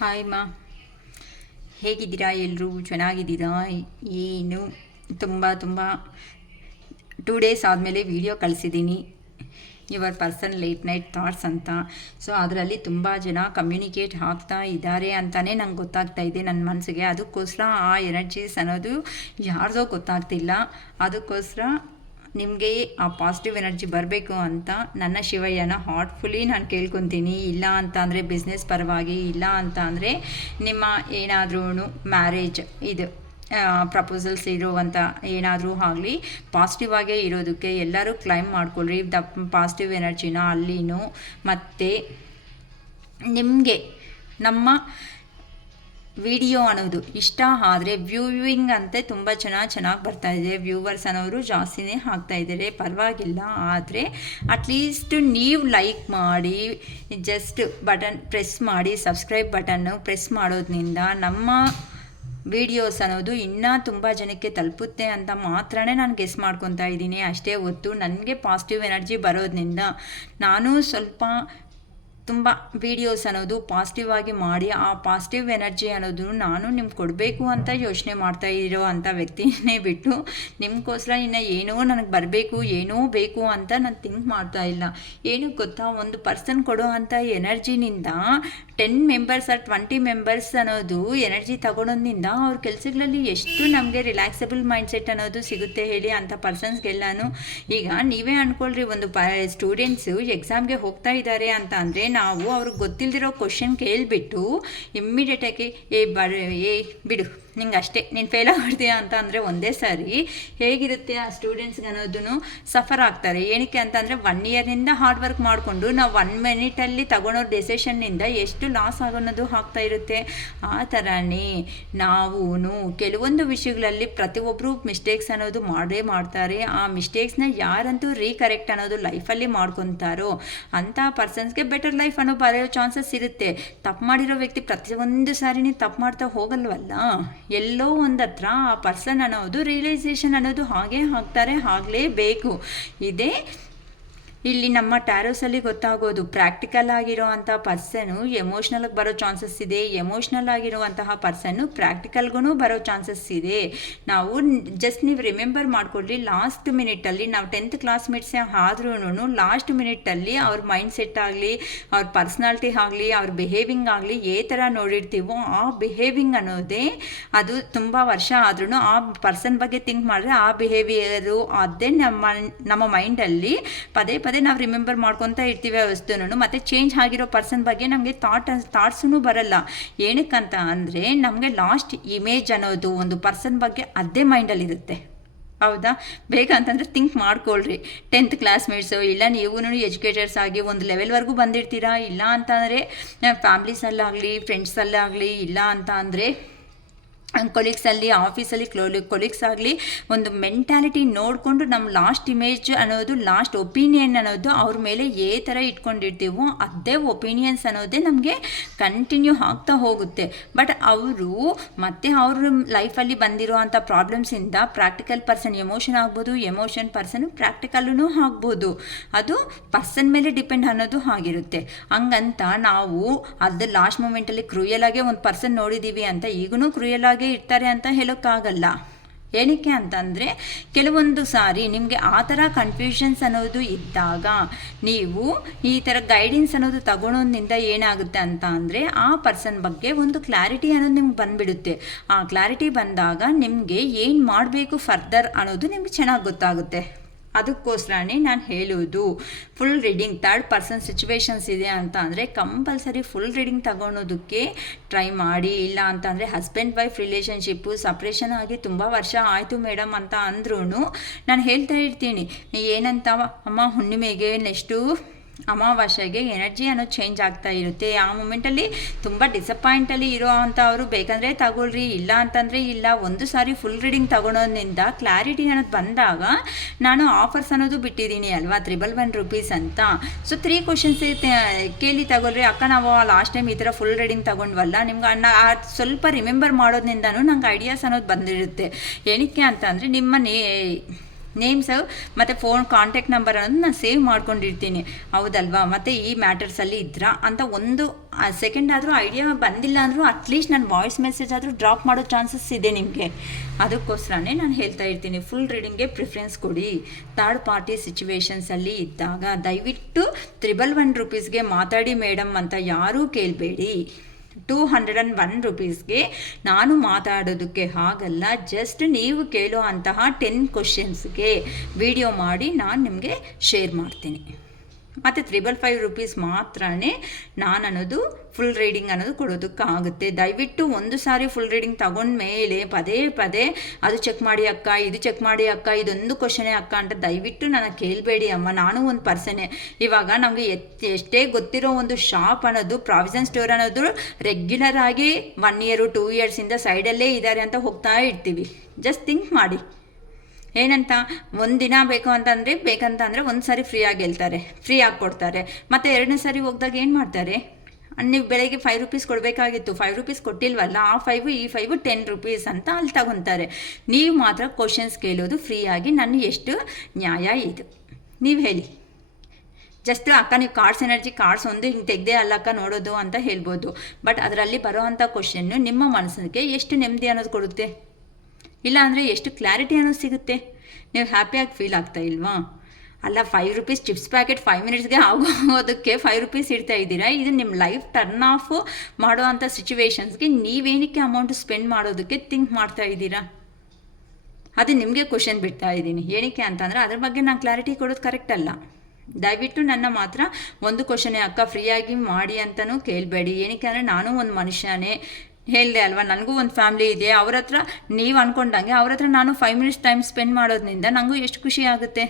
Hi ಮಾ, ಹೇಗಿದ್ದೀರಾ? ಎಲ್ಲರೂ ಚೆನ್ನಾಗಿದ್ದೀರಾ? ಏನು ತುಂಬ 2 ಡೇಸ್ ಆದಮೇಲೆ ವಿಡಿಯೋ ಕಳಿಸಿದ್ದೀನಿ, your person late night thoughts ಅಂತ. ಸೊ ಅದರಲ್ಲಿ ತುಂಬ ಜನ ಕಮ್ಯುನಿಕೇಟ್ ಆಗ್ತಾ ಇದ್ದಾರೆ ಅಂತಲೇ ನಂಗೆ ಗೊತ್ತಾಗ್ತಾ ಇದೆ ನನ್ನ ಮನಸ್ಸಿಗೆ. ಅದಕ್ಕೋಸ್ಕರ ಆ ಎನರ್ಜೀಸ್ ಅನ್ನೋದು ಯಾರ್ದೋ ಗೊತ್ತಾಗ್ತಿಲ್ಲ. ಅದಕ್ಕೋಸ್ಕರ ನಿಮಗೆ ಆ ಪಾಸಿಟಿವ್ ಎನರ್ಜಿ ಬರಬೇಕು ಅಂತ ನನ್ನ ಶಿವಯ್ಯನ ಹಾರ್ಟ್ಫುಲಿ ನಾನು ಕೇಳ್ಕೊತೀನಿ. ಇಲ್ಲ ಅಂತ ಅಂದರೆ ಬಿಸ್ನೆಸ್ ಪರವಾಗಿ, ಇಲ್ಲ ಅಂತ ಅಂದರೆ ನಿಮ್ಮ ಏನಾದ್ರೂ ಮ್ಯಾರೇಜ್ ಇದು ಪ್ರಪೋಸಲ್ಸ್ ಇರುವಂಥ ಏನಾದರೂ ಆಗಲಿ ಪಾಸಿಟಿವ್ ಆಗೇ ಇರೋದಕ್ಕೆ ಎಲ್ಲರೂ ಕ್ಲೈಮ್ ಮಾಡ್ಕೊಳ್ರಿ ದ ಪಾಸಿಟಿವ್ ಎನರ್ಜಿನ ಅಲ್ಲಿನೂ. ಮತ್ತು ನಿಮಗೆ ನಮ್ಮ ವಿಡಿಯೋ ಅನ್ನೋದು ಇಷ್ಟ ಆದರೆ ವ್ಯೂವಿಂಗ್ ಅಂತೆ ತುಂಬ ಚೆನ್ನಾಗಿ ಬರ್ತಾಯಿದೆ, ವ್ಯೂವರ್ಸ್ ಅನ್ನೋರು ಜಾಸ್ತಿನೇ ಆಗ್ತಾಯಿದ್ದಾರೆ, ಪರವಾಗಿಲ್ಲ. ಆದರೆ ಅಟ್ಲೀಸ್ಟ್ ನೀವು ಲೈಕ್ ಮಾಡಿ, ಜಸ್ಟ್ ಬಟನ್ ಪ್ರೆಸ್ ಮಾಡಿ, ಸಬ್ಸ್ಕ್ರೈಬ್ ಬಟನ್ನು ಪ್ರೆಸ್ ಮಾಡೋದ್ರಿಂದ ನಮ್ಮ ವಿಡಿಯೋಸ್ ಅನ್ನೋದು ಇನ್ನೂ ತುಂಬ ಜನಕ್ಕೆ ತಲುಪುತ್ತೆ ಅಂತ ಮಾತ್ರನೇ ನಾನು ಗೆಸ್ ಮಾಡ್ಕೊತಾ ಇದ್ದೀನಿ. ಅಷ್ಟೇ ಹೊತ್ತು ನನಗೆ ಪಾಸಿಟಿವ್ ಎನರ್ಜಿ ಬರೋದ್ರಿಂದ ನಾನು ಸ್ವಲ್ಪ ತುಂಬ ವೀಡಿಯೋಸ್ ಅನ್ನೋದು ಪಾಸಿಟಿವ್ ಆಗಿ ಮಾಡಿ ಆ ಪಾಸಿಟಿವ್ ಎನರ್ಜಿ ಅನ್ನೋದು ನಾನು ನಿಮ್ಗೆ ಕೊಡಬೇಕು ಅಂತ ಯೋಚನೆ ಮಾಡ್ತಾ ಇರೋ ಅಂಥ ವ್ಯಕ್ತಿನೇ ಬಿಟ್ಟು ನಿಮಗೋಸ್ಕರ ಇನ್ನು ಏನೋ ನನಗೆ ಬರಬೇಕು, ಏನೋ ಬೇಕು ಅಂತ ನಾನು ಥಿಂಕ್ ಮಾಡ್ತಾ ಇಲ್ಲ. ಏನು ಗೊತ್ತಾ, ಒಂದು ಪರ್ಸನ್ ಕೊಡೋ ಅಂಥ ಎನರ್ಜಿನಿಂದ 10 ಮೆಂಬರ್ಸ್ ಆರ್ 20 ಮೆಂಬರ್ಸ್ ಅನ್ನೋದು ಎನರ್ಜಿ ತಗೊಳೋದ್ರಿಂದ ಅವ್ರ ಕೆಲಸಗಳಲ್ಲಿ ಎಷ್ಟು ನಮಗೆ ರಿಲ್ಯಾಕ್ಸಬಲ್ ಮೈಂಡ್ಸೆಟ್ ಅನ್ನೋದು ಸಿಗುತ್ತೆ ಹೇಳಿ ಅಂಥ ಪರ್ಸನ್ಸ್ಗೆಲ್ಲನೂ. ಈಗ ನೀವೇ ಅಂದ್ಕೊಳ್ರಿ, ಒಂದು ಸ್ಟೂಡೆಂಟ್ಸು ಎಕ್ಸಾಮ್ಗೆ ಹೋಗ್ತಾ ಇದ್ದಾರೆ ಅಂತ ಅಂದರೆ ನಾವು ಅವ್ರಿಗೆ ಗೊತ್ತಿಲ್ಲದಿರೋ ಕ್ವಶನ್ ಕೇಳಿಬಿಟ್ಟು ಇಮ್ಮಿಡಿಯೇಟಾಗಿ ಬಿಡು ನಿಂಗೆ ಅಷ್ಟೇ ನೀನು ಫೇಲ್ ಆಗ್ಬಿಡ್ತೀಯ ಅಂತ ಅಂದರೆ ಒಂದೇ ಸಾರಿ ಹೇಗಿರುತ್ತೆ ಆ ಸ್ಟೂಡೆಂಟ್ಸ್ಗೆ ಅನ್ನೋದನ್ನು ಸಫರ್ ಆಗ್ತಾರೆ. ಏನಕ್ಕೆ ಅಂತಂದರೆ 1 ಇಯರ್ನಿಂದ ಹಾರ್ಡ್ ವರ್ಕ್ ಮಾಡಿಕೊಂಡು ನಾವು 1 ಮಿನಿಟಲ್ಲಿ ತಗೊಳೋ ಡೆಸಿಷನ್ನಿಂದ ಎಷ್ಟು ಲಾಸ್ ಆಗೋನ್ನೋದು ಆಗ್ತಾ ಇರುತ್ತೆ. ಆ ಥರನೇ ನಾವು ಕೆಲವೊಂದು ವಿಷಯಗಳಲ್ಲಿ ಪ್ರತಿಯೊಬ್ಬರು ಮಿಸ್ಟೇಕ್ಸ್ ಅನ್ನೋದು ಮಾಡ್ತಾರೆ. ಆ ಮಿಸ್ಟೇಕ್ಸ್ನ ಯಾರಂತೂ ರೀಕರೆಕ್ಟ್ ಅನ್ನೋದು ಲೈಫಲ್ಲಿ ಮಾಡ್ಕೊತಾರೋ ಅಂಥ ಪರ್ಸನ್ಸ್ಗೆ ಬೆಟರ್ ಲೈಫ್ ಅನ್ನೋ ಬರೆಯೋ ಚಾನ್ಸಸ್ ಇರುತ್ತೆ. ತಪ್ಪು ಮಾಡಿರೋ ವ್ಯಕ್ತಿ ಪ್ರತಿಯೊಂದು ಸಾರಿ ನೀವು ತಪ್ಪು ಮಾಡ್ತಾ ಹೋಗಲ್ವಲ್ಲ, ಎಲ್ಲೋ ಒಂದು ಹತ್ರ ಆ ಪರ್ಸನ್ ಅನ್ನೋದು ರಿಯಲೈಸೇಷನ್ ಅನ್ನೋದು ಹಾಗೇ ಆಗಲೇಬೇಕು. ಇದೇ ಇಲ್ಲಿ ನಮ್ಮ ಟ್ಯಾರೋಸಲ್ಲಿ ಗೊತ್ತಾಗೋದು. ಪ್ರಾಕ್ಟಿಕಲ್ ಆಗಿರೋ ಅಂಥ ಪರ್ಸನು ಎಮೋಷ್ನಲ್ಗೆ ಬರೋ ಚಾನ್ಸಸ್ ಇದೆ, ಎಮೋಷ್ನಲ್ ಆಗಿರುವಂತಹ ಪರ್ಸನ್ನು ಪ್ರಾಕ್ಟಿಕಲ್ಗೂ ಬರೋ ಚಾನ್ಸಸ್ ಇದೆ. ನಾವು ಜಸ್ಟ್ ನೀವು ರಿಮೆಂಬರ್ ಮಾಡ್ಕೊಳ್ಳಿ, ಲಾಸ್ಟ್ ಮಿನಿಟಲ್ಲಿ ನಾವು 10th ಕ್ಲಾಸ್ಮೇಟ್ಸೇ ಆದ್ರೂ ಲಾಸ್ಟ್ ಮಿನಿಟಲ್ಲಿ ಅವ್ರ ಮೈಂಡ್ ಸೆಟ್ ಆಗಲಿ, ಅವ್ರ ಪರ್ಸ್ನಾಲಿಟಿ ಆಗಲಿ, ಅವ್ರ ಬಿಹೇವಿಂಗ್ ಆಗಲಿ ಏ ಥರ ನೋಡಿರ್ತೀವೋ ಆ ಬಿಹೇವಿಂಗ್ ಅನ್ನೋದೇ ಅದು ತುಂಬ ವರ್ಷ ಆದ್ರೂ ಆ ಪರ್ಸನ್ ಬಗ್ಗೆ ಥಿಂಕ್ ಮಾಡಿದ್ರೆ ಆ ಬಿಹೇವಿಯರು ಅದೇ ನಮ್ಮ ಮೈಂಡಲ್ಲಿ ಪದೇ ನಾವು ರಿಮೆಂಬರ್ ಮಾಡ್ಕೊತಾ ಇರ್ತೀವಿ ಆ ವಸ್ತುನು. ಮತ್ತು ಚೇಂಜ್ ಆಗಿರೋ ಪರ್ಸನ್ ಬಗ್ಗೆ ನಮಗೆ ಥಾಟ್ಸೂ ಬರಲ್ಲ. ಏನಕ್ಕಂತ ಅಂದರೆ ನಮಗೆ ಲಾಸ್ಟ್ ಇಮೇಜ್ ಅನ್ನೋದು ಒಂದು ಪರ್ಸನ್ ಬಗ್ಗೆ ಅದೇ ಮೈಂಡಲ್ಲಿರುತ್ತೆ. ಹೌದಾ? ಬೇಗ ಅಂತಂದರೆ ಥಿಂಕ್ ಮಾಡ್ಕೊಳ್ರಿ. 10th ಕ್ಲಾಸ್ಮೇಟ್ಸು ಇಲ್ಲ ನೀವು ಎಜುಕೇಟರ್ಸ್ ಆಗಿ ಒಂದು ಲೆವೆಲ್ವರೆಗೂ ಬಂದಿರ್ತೀರಾ, ಇಲ್ಲ ಅಂತಂದರೆ ಫ್ಯಾಮ್ಲೀಸಲ್ಲಾಗಲಿ ಫ್ರೆಂಡ್ಸಲ್ಲಾಗಲಿ, ಇಲ್ಲ ಅಂತ ಅಂದರೆ ಕೊಲೀಗ್ಸಲ್ಲಿ ಆಫೀಸಲ್ಲಿ ಕೊಲೀಗ್ಸ್ ಆಗಲಿ ಒಂದು ಮೆಂಟ್ಯಾಲಿಟಿ ನೋಡಿಕೊಂಡು ನಮ್ಮ ಲಾಸ್ಟ್ ಇಮೇಜ್ ಅನ್ನೋದು, ಲಾಸ್ಟ್ ಒಪಿನಿಯನ್ ಅನ್ನೋದು ಅವ್ರ ಮೇಲೆ ಥರ ಇಟ್ಕೊಂಡಿರ್ತೀವೋ ಅದೇ ಒಪಿನಿಯನ್ಸ್ ಅನ್ನೋದೇ ನಮಗೆ ಕಂಟಿನ್ಯೂ ಆಗ್ತಾ ಹೋಗುತ್ತೆ. ಬಟ್ ಅವರು ಮತ್ತೆ ಅವ್ರ ಲೈಫಲ್ಲಿ ಬಂದಿರೋ ಅಂಥ ಪ್ರಾಬ್ಲಮ್ಸಿಂದ ಪ್ರಾಕ್ಟಿಕಲ್ ಪರ್ಸನ್ ಎಮೋಷನ್ ಆಗ್ಬೋದು, ಎಮೋಷನ್ ಪರ್ಸನ್ ಪ್ರಾಕ್ಟಿಕಲ್ಲೂ ಆಗ್ಬೋದು. ಅದು ಪರ್ಸನ್ ಮೇಲೆ ಡಿಪೆಂಡ್ ಅನ್ನೋದು ಆಗಿರುತ್ತೆ. ಹಂಗಂತ ನಾವು ಅದು ಲಾಸ್ಟ್ ಮೂಮೆಂಟಲ್ಲಿ ಕ್ರೂಯಲಾಗೆ ಒಂದು ಪರ್ಸನ್ ನೋಡಿದ್ದೀವಿ ಅಂತ ಈಗೂ ಕ್ರೂಯಲಾಗಿ ಇರ್ತಾರೆ ಅಂತ ಹೇಳೋಕ್ಕಾಗಲ್ಲ. ಏನಕ್ಕೆ ಅಂತಂದರೆ ಕೆಲವೊಂದು ಸಾರಿ ನಿಮಗೆ ಆ ಥರ ಕನ್ಫ್ಯೂಷನ್ಸ್ ಅನ್ನೋದು ಇದ್ದಾಗ ನೀವು ಈ ಥರ ಗೈಡೆನ್ಸ್ ಅನ್ನೋದು ತಗೊಳೋದ್ರಿಂದ ಏನಾಗುತ್ತೆ ಅಂತ ಅಂದರೆ ಆ ಪರ್ಸನ್ ಬಗ್ಗೆ ಒಂದು ಕ್ಲಾರಿಟಿ ಅನ್ನೋದು ನಿಮ್ಗೆ ಬಂದುಬಿಡುತ್ತೆ. ಆ ಕ್ಲಾರಿಟಿ ಬಂದಾಗ ನಿಮಗೆ ಏನು ಮಾಡಬೇಕು ಫರ್ದರ್ ಅನ್ನೋದು ನಿಮ್ಗೆ ಚೆನ್ನಾಗಿ ಗೊತ್ತಾಗುತ್ತೆ. ಅದಕ್ಕೋಸ್ಕರನೇ ನಾನು ಹೇಳೋದು full reading. 3rd person situations ಇದೆ ಅಂತ ಅಂದರೆ ಕಂಪಲ್ಸರಿ ಫುಲ್ ರೀಡಿಂಗ್ ತಗೊಳೋದಕ್ಕೆ ಟ್ರೈ ಮಾಡಿ. ಇಲ್ಲ ಅಂತಂದರೆ ಹಸ್ಬೆಂಡ್ ವೈಫ್ ರಿಲೇಷನ್ಶಿಪ್ಪು ಸಪ್ರೇಷನ್ ಆಗಿ ತುಂಬ ವರ್ಷ ಆಯಿತು ಮೇಡಮ್ ಅಂತ ಅಂದ್ರೂ ನಾನು ಹೇಳ್ತಾ ಇರ್ತೀನಿ, ಏನಂತ ಅಮ್ಮ ಹುಣ್ಣಿಮೆಗೆ ನೆಕ್ಸ್ಟು ಅಮಾವಾಸ್ಯೆಗೆ ಎನರ್ಜಿ ಅನ್ನೋದು ಚೇಂಜ್ ಆಗ್ತಾ ಇರುತ್ತೆ. ಆ ಮೂಮೆಂಟಲ್ಲಿ ತುಂಬ ಡಿಸಪಾಯಿಂಟಲ್ಲಿ ಇರೋ ಅಂಥವರು ಬೇಕಂದರೆ ತಗೊಳ್ರಿ, ಇಲ್ಲ ಅಂತಂದರೆ ಇಲ್ಲ. ಒಂದು ಸಾರಿ ಫುಲ್ ರೀಡಿಂಗ್ ತಗೊಳೋದ್ರಿಂದ ಕ್ಲಾರಿಟಿ ಅನ್ನೋದು ಬಂದಾಗ ನಾನು ಆಫರ್ಸ್ ಅನ್ನೋದು ಬಿಟ್ಟಿದ್ದೀನಿ ಅಲ್ವಾ, 111 ರೂಪೀಸ್ ಅಂತ. ಸೊ 3 ಕ್ವಶನ್ಸ್ ಕೇಳಿ ತಗೊಳ್ರಿ. ಅಕ್ಕ ನಾವು ಲಾಸ್ಟ್ ಟೈಮ್ ಈ ಥರ ಫುಲ್ ರೀಡಿಂಗ್ ತಗೊಂಡ್ವಲ್ಲ, ನಿಮ್ಗೆ ಸ್ವಲ್ಪ ರಿಮೆಂಬರ್ ಮಾಡೋದ್ರಿಂದನೂ ನಂಗೆ ಐಡಿಯಾಸ್ ಅನ್ನೋದು ಬಂದಿರುತ್ತೆ. ಏನಕ್ಕೆ ಅಂತ ಅಂದರೆ ನಿಮ್ಮ ನೇಮ್ಸ್ ಮತ್ತು ಫೋನ್ ಕಾಂಟ್ಯಾಕ್ಟ್ ನಂಬರ್ ಅನ್ನೋದು ನಾನು ಸೇವ್ ಮಾಡ್ಕೊಂಡಿರ್ತೀನಿ, ಹೌದಲ್ವಾ. ಮತ್ತು ಈ ಮ್ಯಾಟರ್ಸಲ್ಲಿ ಇದ್ರಾ ಅಂತ ಒಂದು ಸೆಕೆಂಡ್ ಆದರೂ ಐಡಿಯಾ ಬಂದಿಲ್ಲ ಅಂದರೂ ಅಟ್ಲೀಸ್ಟ್ ನಾನು ವಾಯ್ಸ್ ಮೆಸೇಜ್ ಆದರೂ ಡ್ರಾಪ್ ಮಾಡೋ ಚಾನ್ಸಸ್ ಇದೆ ನಿಮಗೆ. ಅದಕ್ಕೋಸ್ಕರನೇ ನಾನು ಹೇಳ್ತಾ ಇರ್ತೀನಿ, ಫುಲ್ ರೀಡಿಂಗ್ಗೆ ಪ್ರಿಫರೆನ್ಸ್ ಕೊಡಿ. ಥರ್ಡ್ ಪಾರ್ಟಿ ಸಿಚುವೇಶನ್ಸಲ್ಲಿ ಇದ್ದಾಗ ದಯವಿಟ್ಟು 111 ರೂಪೀಸ್ಗೆ ಮಾತಾಡಿ ಮೇಡಮ್ ಅಂತ ಯಾರೂ ಕೇಳಬೇಡಿ. 201 ರೂಪೀಸ್ಗೆ ನಾನು ಮಾತಾಡೋದಕ್ಕೆ ಆಗಲ್ಲ. ಜಸ್ಟ್ ನೀವು ಕೇಳೋ ಅಂತಹ 10 ಕ್ವಶನ್ಸ್ಗೆ ವಿಡಿಯೋ ಮಾಡಿ ನಾನು ನಿಮಗೆ ಶೇರ್ ಮಾಡ್ತೀನಿ. ಮತ್ತು 555 ರೂಪೀಸ್ ಮಾತ್ರನೇ ನಾನು ಅನ್ನೋದು ಫುಲ್ ರೀಡಿಂಗ್ ಅನ್ನೋದು ಕೊಡೋದಕ್ಕಾಗುತ್ತೆ. ದಯವಿಟ್ಟು ಒಂದು ಸಾರಿ ಫುಲ್ ರೀಡಿಂಗ್ ತಗೊಂಡ್ಮೇಲೆ ಪದೇ ಪದೇ ಅದು ಚೆಕ್ ಮಾಡಿ ಅಕ್ಕ, ಇದು ಚೆಕ್ ಮಾಡಿ ಅಕ್ಕ, ಇದೊಂದು ಕ್ವಶನೇ ಅಕ್ಕ ಅಂತ ದಯವಿಟ್ಟು ನನಗೆ ಕೇಳಬೇಡಿ ಅಮ್ಮ. ನಾನು ಒಂದು ಪರ್ಸನೇ. ಇವಾಗ ನಮಗೆ ಎಷ್ಟೇ ಗೊತ್ತಿರೋ ಒಂದು ಶಾಪ್ ಅನ್ನೋದು, ಪ್ರಾವಿಷನ್ ಸ್ಟೋರ್ ಅನ್ನೋದು ರೆಗ್ಯುಲರ್ ಆಗಿ 1 ಇಯರ್ 2 ಇಯರ್ಸಿಂದ ಸೈಡಲ್ಲೇ ಇದ್ದಾರೆ ಅಂತ ಹೋಗ್ತಾ ಇರ್ತೀವಿ. ಜಸ್ಟ್ ಥಿಂಕ್ ಮಾಡಿ, ಏನಂತ ಒಂದಿನ ಬೇಕು ಬೇಕಂತ ಒಂದು ಸಾರಿ ಫ್ರೀಯಾಗಿ ಹೇಳ್ತಾರೆ, ಫ್ರೀಯಾಗಿ ಕೊಡ್ತಾರೆ. ಮತ್ತು 2ನೇ ಸಾರಿ ಹೋಗ್ದಾಗ ಏನು ಮಾಡ್ತಾರೆ, ನೀವು ಬೆಳಗ್ಗೆ 5 ರೂಪೀಸ್ ಕೊಡಬೇಕಾಗಿತ್ತು, 5 ರೂಪೀಸ್ ಕೊಟ್ಟಿಲ್ವಲ್ಲ, ಆ 5 ಈ 5 10 ರೂಪೀಸ್ ಅಂತ ಅಲ್ಲಿ ತಗೊತಾರೆ. ನೀವು ಮಾತ್ರ ಕ್ವಶನ್ಸ್ ಕೇಳೋದು ಫ್ರೀಯಾಗಿ. ನನಗೆ ಎಷ್ಟು ನ್ಯಾಯ ಇದು ನೀವು ಹೇಳಿ? ಜಸ್ಟ್ ಅಕ್ಕ ನೀವು ಕಾರ್ಡ್ಸ್ ಎನರ್ಜಿ ಕಾರ್ಡ್ಸ್ ಒಂದು ಹಿಂಗೆ ತೆಗೆದೇ ಅಲ್ಲಕ್ಕ ನೋಡೋದು ಅಂತ ಹೇಳ್ಬೋದು. ಬಟ್ ಅದರಲ್ಲಿ ಬರೋವಂಥ ಕ್ವಶನ್ನು ನಿಮ್ಮ ಮನಸ್ಸಿಗೆ ಎಷ್ಟು ನೆಮ್ಮದಿ ಅನ್ನೋದು ಕೊಡುತ್ತೆ, ಇಲ್ಲ ಅಂದರೆ ಎಷ್ಟು ಕ್ಲಾರಿಟಿ ಅನ್ನೋದು ಸಿಗುತ್ತೆ. ನೀವು ಹ್ಯಾಪಿಯಾಗಿ ಫೀಲ್ ಆಗ್ತಾ ಇಲ್ವಾ? ಅಲ್ಲ 5 ರೂಪೀಸ್ ಚಿಪ್ಸ್ ಪ್ಯಾಕೆಟ್ 5 ಮಿನಿಟ್ಸ್ಗೆ ಆಗೋದಕ್ಕೆ 5 ರೂಪೀಸ್ ಇಡ್ತಾ ಇದ್ದೀರಾ. ಇದು ನಿಮ್ಮ ಲೈಫ್ ಟರ್ನ್ ಆಫ್ ಮಾಡೋವಂಥ ಸಿಚುವೇಶನ್ಸ್ಗೆ ನೀವೇನಕ್ಕೆ ಅಮೌಂಟ್ ಸ್ಪೆಂಡ್ ಮಾಡೋದಕ್ಕೆ ಥಿಂಕ್ ಮಾಡ್ತಾ ಇದ್ದೀರಾ? ಅದು ನಿಮಗೆ ಕ್ವಶನ್ ಬಿಡ್ತಾ ಇದ್ದೀನಿ. ಏನಕ್ಕೆ ಅಂತಂದರೆ ಅದ್ರ ಬಗ್ಗೆ ನಾನು ಕ್ಲಾರಿಟಿ ಕೊಡೋದು ಕರೆಕ್ಟ್ ಅಲ್ಲ. ದಯವಿಟ್ಟು ನನ್ನ ಮಾತ್ರ ಒಂದು ಕ್ವಶನೇ ಅಕ್ಕ ಫ್ರೀಯಾಗಿ ಮಾಡಿ ಅಂತಲೂ ಕೇಳಬೇಡಿ. ಏನಕ್ಕೆ ಅಂದರೆ ನಾನು ಒಂದು ಮನುಷ್ಯನೇ, ಹೇಳಿದೆ ಅಲ್ವಾ, ನನಗೂ ಒಂದು ಫ್ಯಾಮ್ಲಿ ಇದೆ. ಅವ್ರ ಹತ್ರ ನೀವು ಅಂದ್ಕೊಂಡಂಗೆ ಅವ್ರ ಹತ್ರ ನಾನು 5 ಮಿನಿಟ್ಸ್ ಟೈಮ್ ಸ್ಪೆಂಡ್ ಮಾಡೋದ್ರಿಂದ ನನಗೂ ಎಷ್ಟು ಖುಷಿ ಆಗುತ್ತೆ.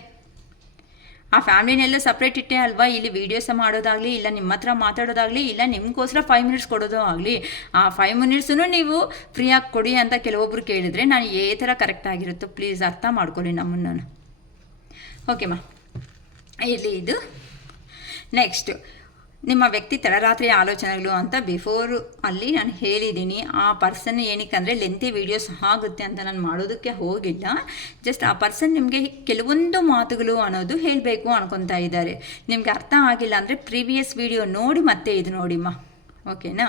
ಆ ಫ್ಯಾಮ್ಲಿನೆಲ್ಲ ಸಪ್ರೇಟ್ ಇಟ್ಟೆ ಅಲ್ವಾ ಇಲ್ಲಿ ವೀಡಿಯೋಸ ಮಾಡೋದಾಗಲಿ, ಇಲ್ಲ ನಿಮ್ಮ ಹತ್ರ ಮಾತಾಡೋದಾಗಲಿ, ಇಲ್ಲ ನಿಮಗೋಸ್ಕರ 5 ಮಿನಿಟ್ಸ್ ಕೊಡೋದು ಆಗಲಿ. ಆ 5 ಮಿನಿಟ್ಸೂ ನೀವು ಫ್ರೀಯಾಗಿ ಕೊಡಿ ಅಂತ ಕೆಲವೊಬ್ರು ಕೇಳಿದರೆ ನಾನು ಥರ ಕರೆಕ್ಟ್ ಆಗಿರುತ್ತೋ ಪ್ಲೀಸ್ ಅರ್ಥ ಮಾಡ್ಕೊಳ್ಳಿ ನಮ್ಮನ್ನು. ಓಕೆಮ್ಮ, ಇಲ್ಲಿ ಇದು ನೆಕ್ಸ್ಟ್ ನಿಮ್ಮ ವ್ಯಕ್ತಿ ತಡರಾತ್ರಿಯ ಆಲೋಚನೆಗಳು ಅಂತ ಬಿಫೋರ್ ಅಲ್ಲಿ ನಾನು ಹೇಳಿದ್ದೀನಿ. ಆ ಪರ್ಸನ್ ಏನಕ್ಕೆ ಲೆಂತಿ ವೀಡಿಯೋಸ್ ಆಗುತ್ತೆ ಅಂತ ನಾನು ಮಾಡೋದಕ್ಕೆ ಹೋಗಿಲ್ಲ. ಜಸ್ಟ್ ಆ ಪರ್ಸನ್ ನಿಮಗೆ ಕೆಲವೊಂದು ಮಾತುಗಳು ಅನ್ನೋದು ಹೇಳಬೇಕು ಅನ್ಕೊತಾ ಇದ್ದಾರೆ. ನಿಮಗೆ ಅರ್ಥ ಆಗಿಲ್ಲ ಅಂದರೆ ಪ್ರೀವಿಯಸ್ ವೀಡಿಯೋ ನೋಡಿ ಮತ್ತೆ ಇದು ನೋಡಿಮ್ಮ, ಓಕೆನಾ?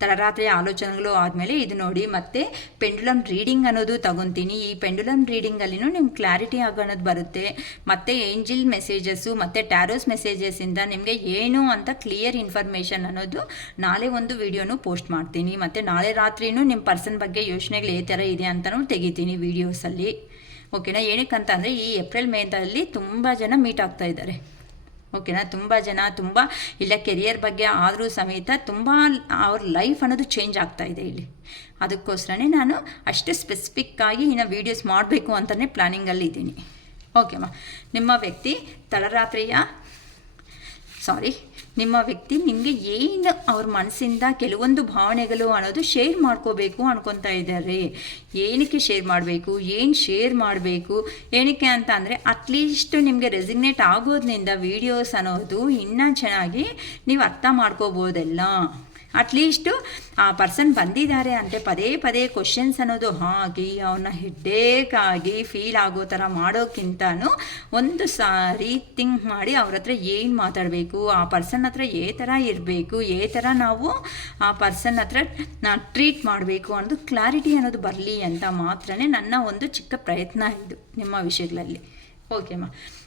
ತಡರಾತ್ರಿಯ ಆಲೋಚನೆಗಳು ಆದಮೇಲೆ ಇದು ನೋಡಿ. ಮತ್ತು ಪೆಂಡುಲಮ್ ರೀಡಿಂಗ್ ಅನ್ನೋದು ತಗೊತೀನಿ. ಈ ಪೆಂಡುಲಮ್ ರೀಡಿಂಗಲ್ಲಿನೂ ನಿಮ್ಗೆ ಕ್ಲಾರಿಟಿ ಆಗೋಣದು ಬರುತ್ತೆ. ಮತ್ತು ಏಂಜಿಲ್ ಮೆಸೇಜಸ್ಸು ಮತ್ತು ಟ್ಯಾರೋಸ್ ಮೆಸೇಜಸ್ಸಿಂದ ನಿಮಗೆ ಏನು ಅಂತ ಕ್ಲಿಯರ್ ಇನ್ಫಾರ್ಮೇಷನ್ ಅನ್ನೋದು ನಾಳೆ ಒಂದು ವೀಡಿಯೋನು ಪೋಸ್ಟ್ ಮಾಡ್ತೀನಿ. ಮತ್ತು ನಾಳೆ ರಾತ್ರಿನೂ ನಿಮ್ಮ ಪರ್ಸನ್ ಬಗ್ಗೆ ಯೋಚನೆಗಳು ಥರ ಇದೆ ಅಂತಲೂ ತೆಗಿತೀನಿ ವೀಡಿಯೋಸಲ್ಲಿ, ಓಕೆನಾ? ಏನಕ್ಕಂತ ಅಂದರೆ ಈ ಏಪ್ರಿಲ್ ಮೇದಲ್ಲಿ ತುಂಬ ಜನ ಮೀಟ್ ಆಗ್ತಾ ಇದ್ದಾರೆ, ಓಕೆನಾ? ತುಂಬ ಜನ ಇಲ್ಲ ಕೆರಿಯರ್ ಬಗ್ಗೆ ಆದರೂ ಸಮೇತ ತುಂಬ ಅವ್ರ ಲೈಫ್ ಅನ್ನೋದು ಚೇಂಜ್ ಆಗ್ತಾ ಇದೆ ಇಲ್ಲಿ. ಅದಕ್ಕೋಸ್ಕರನೇ ನಾನು ಅಷ್ಟು ಸ್ಪೆಸಿಫಿಕ್ಕಾಗಿ ಇನ್ನು ವೀಡಿಯೋಸ್ ಮಾಡಬೇಕು ಅಂತಲೇ ಪ್ಲ್ಯಾನಿಂಗಲ್ಲಿ ಇದ್ದೀನಿ. ಓಕೆಮ್ಮ, ನಿಮ್ಮ ವ್ಯಕ್ತಿ ನಿಮಗೆ ಏನು ಅವ್ರ ಮನಸ್ಸಿಂದ ಕೆಲವೊಂದು ಭಾವನೆಗಳು ಅನ್ನೋದು ಶೇರ್ ಮಾಡ್ಕೋಬೇಕು ಅನ್ಕೊತಾ ಇದ್ದಾರೆ. ಏನಕ್ಕೆ ಶೇರ್ ಮಾಡಬೇಕು, ಏನು ಶೇರ್ ಮಾಡಬೇಕು, ಏನಕ್ಕೆ ಅಂತ ಅಂದರೆ ಅಟ್ಲೀಸ್ಟ್ ನಿಮಗೆ ರೆಸಿಗ್ನೇಟ್ ಆಗೋದ್ರಿಂದ ವೀಡಿಯೋಸ್ ಅನ್ನೋದು ಇನ್ನೂ ಚೆನ್ನಾಗಿ ನೀವು ಅರ್ಥ ಮಾಡ್ಕೋಬೋದಲ್ಲ. ಅಟ್ಲೀಸ್ಟು ಆ ಪರ್ಸನ್ ಬಂದಿದ್ದಾರೆ ಅಂತ ಪದೇ ಪದೇ ಕ್ವಶನ್ಸ್ ಅನ್ನೋದು ಹಾಕಿ ಅವನ್ನ ಹೆಡ್ಡೇಕಾಗಿ ಫೀಲ್ ಆಗೋ ಥರ ಮಾಡೋಕ್ಕಿಂತನೂ ಒಂದು ಸಾರಿ ಥಿಂಕ್ ಮಾಡಿ ಅವ್ರ ಹತ್ರ ಏನು ಮಾತಾಡಬೇಕು, ಆ ಪರ್ಸನ್ ಹತ್ರ ಥರ ಇರಬೇಕು, ಥರ ನಾವು ಆ ಪರ್ಸನ್ ಹತ್ರ ಟ್ರೀಟ್ ಮಾಡಬೇಕು ಅನ್ನೋದು ಕ್ಲಾರಿಟಿ ಅನ್ನೋದು ಬರಲಿ ಅಂತ ಮಾತ್ರನೇ ನನ್ನ ಒಂದು ಚಿಕ್ಕ ಪ್ರಯತ್ನ ಇದು ನಿಮ್ಮ ವಿಷಯಗಳಲ್ಲಿ. ಓಕೆಮ್ಮ,